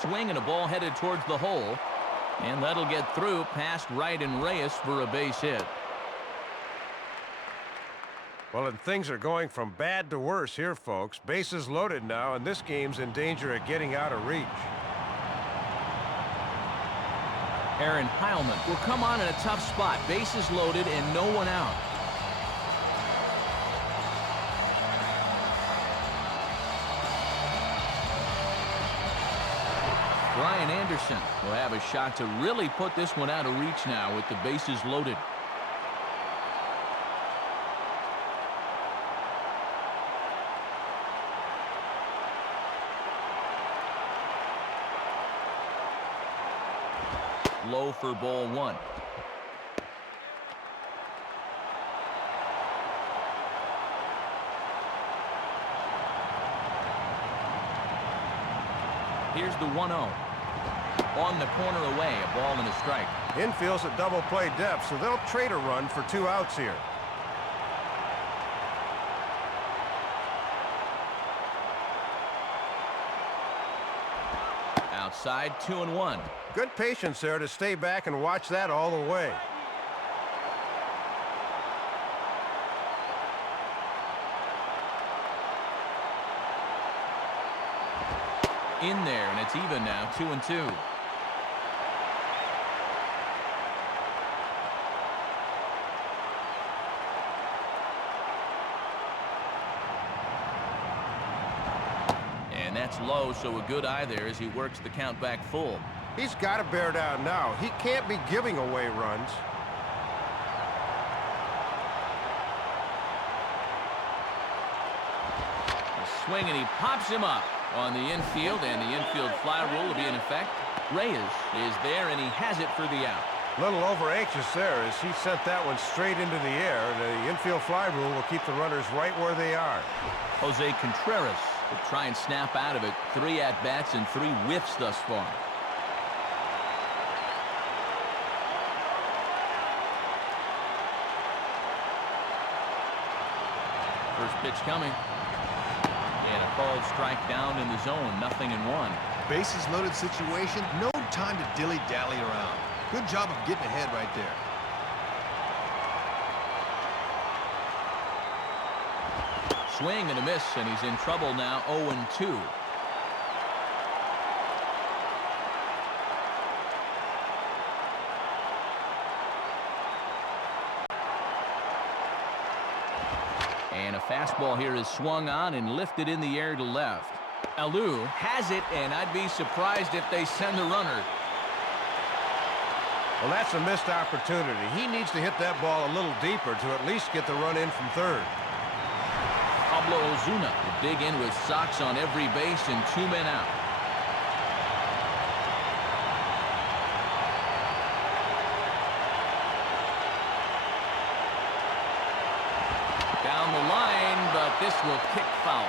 Swing and a ball headed towards the hole, and that'll get through past Wright and Reyes for a base hit. Well, and things are going from bad to worse here, folks. Bases loaded now, and this game's in danger of getting out of reach. Aaron Heilman will come on in a tough spot. Bases loaded and no one out. Brian Anderson will have a shot to really put this one out of reach now with the bases loaded. Low for ball 1. Here's the 1-0. On the corner away, a ball and a strike. Infield's at double play depth, so they'll trade a run for 2 outs here. Outside, 2-1. Good patience there to stay back and watch that all the way. In there, and it's even now. 2-2. that's low, so a good eye there as he works the count back full. He's got to bear down now. He can't be giving away runs. A swing, and he pops him up on the infield, and the infield fly rule will be in effect. Reyes is there, and he has it for the out. A little over anxious there as he sent that one straight into the air. The infield fly rule will keep the runners right where they are. Jose Contreras will try and snap out of it. 3 at-bats and 3 whiffs thus far. First pitch coming. And a called strike down in the zone. 0-1. Bases loaded situation. No time to dilly-dally around. Good job of getting ahead right there. Swing and a miss, and he's in trouble now. 0-2. And a fastball here is swung on and lifted in the air to left. Alou has it, and I'd be surprised if they send the runner. Well, that's a missed opportunity. He needs to hit that ball a little deeper to at least get the run in from third. Pablo Ozuna will dig in with Sox on every base and 2 men out. Down the line, but this will kick foul.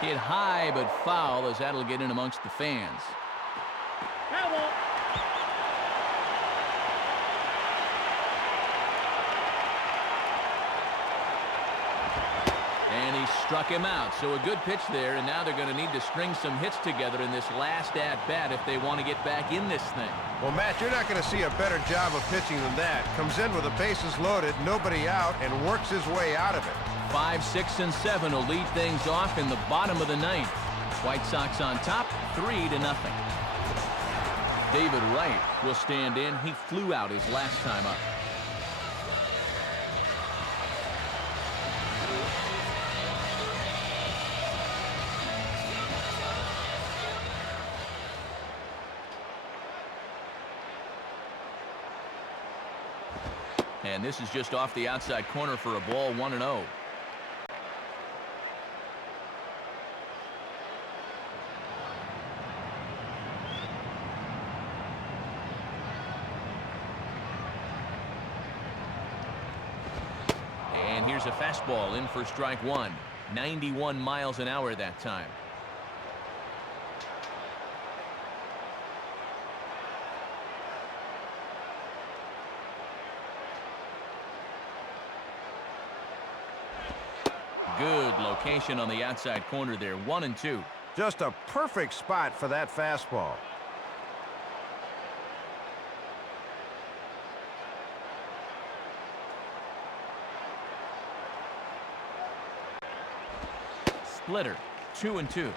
Hit high, but foul, as that'll get in amongst the fans. Foul ball. And he struck him out. So a good pitch there, and now they're going to need to string some hits together in this last at-bat if they want to get back in this thing. Well, Matt, you're not going to see a better job of pitching than that. Comes in with the bases loaded, nobody out, and works his way out of it. 5, 6, and 7 will lead things off in the bottom of the 9th. White Sox on top, 3-0. David Wright will stand in. He flew out his last time up. And this is just off the outside corner for a ball. 1-0. And here's a fastball in for strike 1. 91 miles an hour that time. Good location on the outside corner there. 1-2. Just a perfect spot for that fastball. Splitter. 2-2.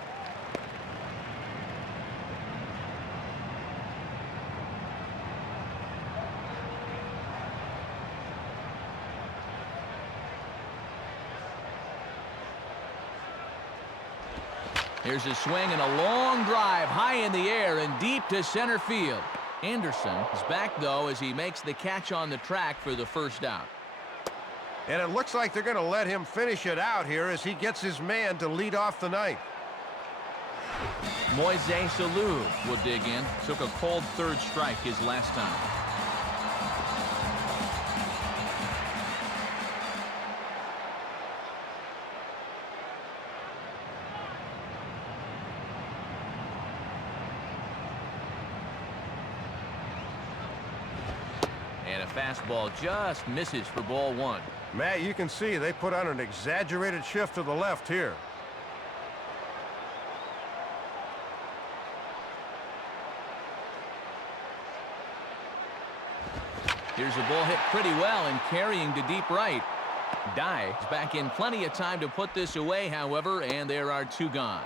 Here's a swing and a long drive high in the air and deep to center field. Anderson is back, though, as he makes the catch on the track for the first out. And it looks like they're going to let him finish it out here as he gets his man to lead off the ninth. Moises Alou will dig in. Took a cold third strike his last time. And a fastball just misses for ball 1. Matt, you can see they put on an exaggerated shift to the left here. Here's a ball hit pretty well and carrying to deep right. Dye is back in plenty of time to put this away, however, and there are 2 gone.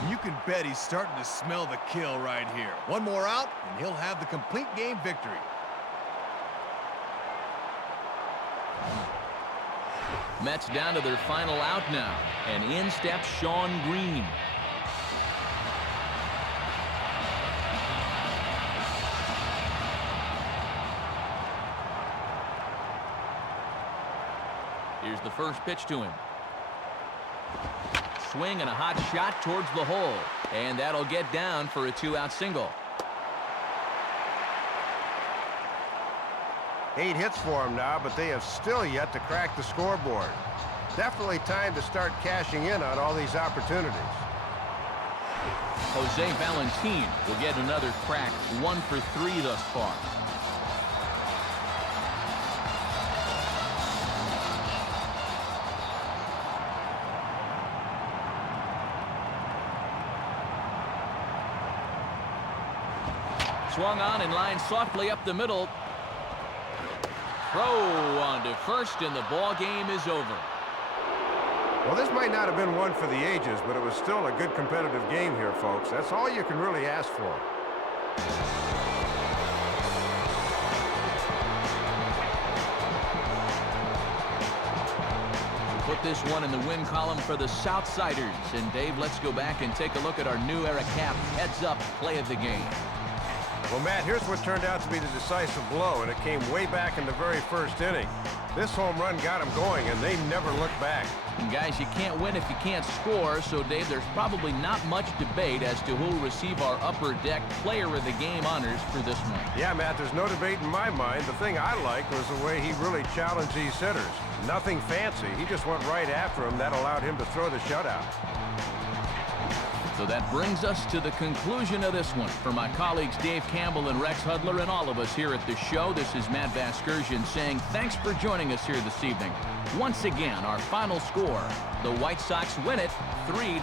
And you can bet he's starting to smell the kill right here. One more out, and he'll have the complete game victory. Mets down to their final out now, and in steps Sean Green. Here's the first pitch to him. Swing and a hot shot towards the hole, and that'll get down for a 2-out single. 8 hits for him now, but they have still yet to crack the scoreboard. Definitely time to start cashing in on all these opportunities. Jose Valentin will get another crack, 1 for 3 thus far. Swung on and lined softly up the middle. Throw on to first, and the ball game is over. Well, this might not have been one for the ages, but it was still a good competitive game here, folks. That's all you can really ask for. We'll put this one in the win column for the Southsiders. And Dave, let's go back and take a look at our new era cap heads-up play of the game. Well, Matt, here's what turned out to be the decisive blow, and it came way back in the very first inning. This home run got them going, and they never looked back. And guys, you can't win if you can't score, so Dave, there's probably not much debate as to who will receive our Upper Deck Player of the Game honors for this one. Yeah, Matt, there's no debate in my mind. The thing I liked was the way he really challenged these hitters. Nothing fancy. He just went right after him. That allowed him to throw the shutout. So that brings us to the conclusion of this one. For my colleagues Dave Campbell and Rex Hudler and all of us here at the show, this is Matt Vasgersian saying thanks for joining us here this evening. Once again, our final score, the White Sox win it 3-0.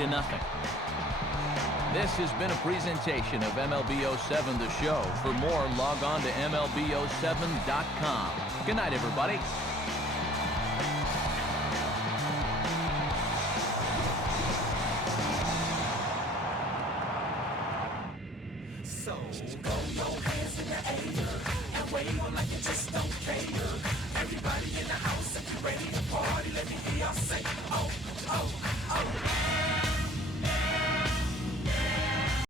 This has been a presentation of MLB 07 The Show. For more, log on to MLB07.com. Good night, everybody. So throw your hands in the air and wave them like you just don't care. Everybody in the house, if you're ready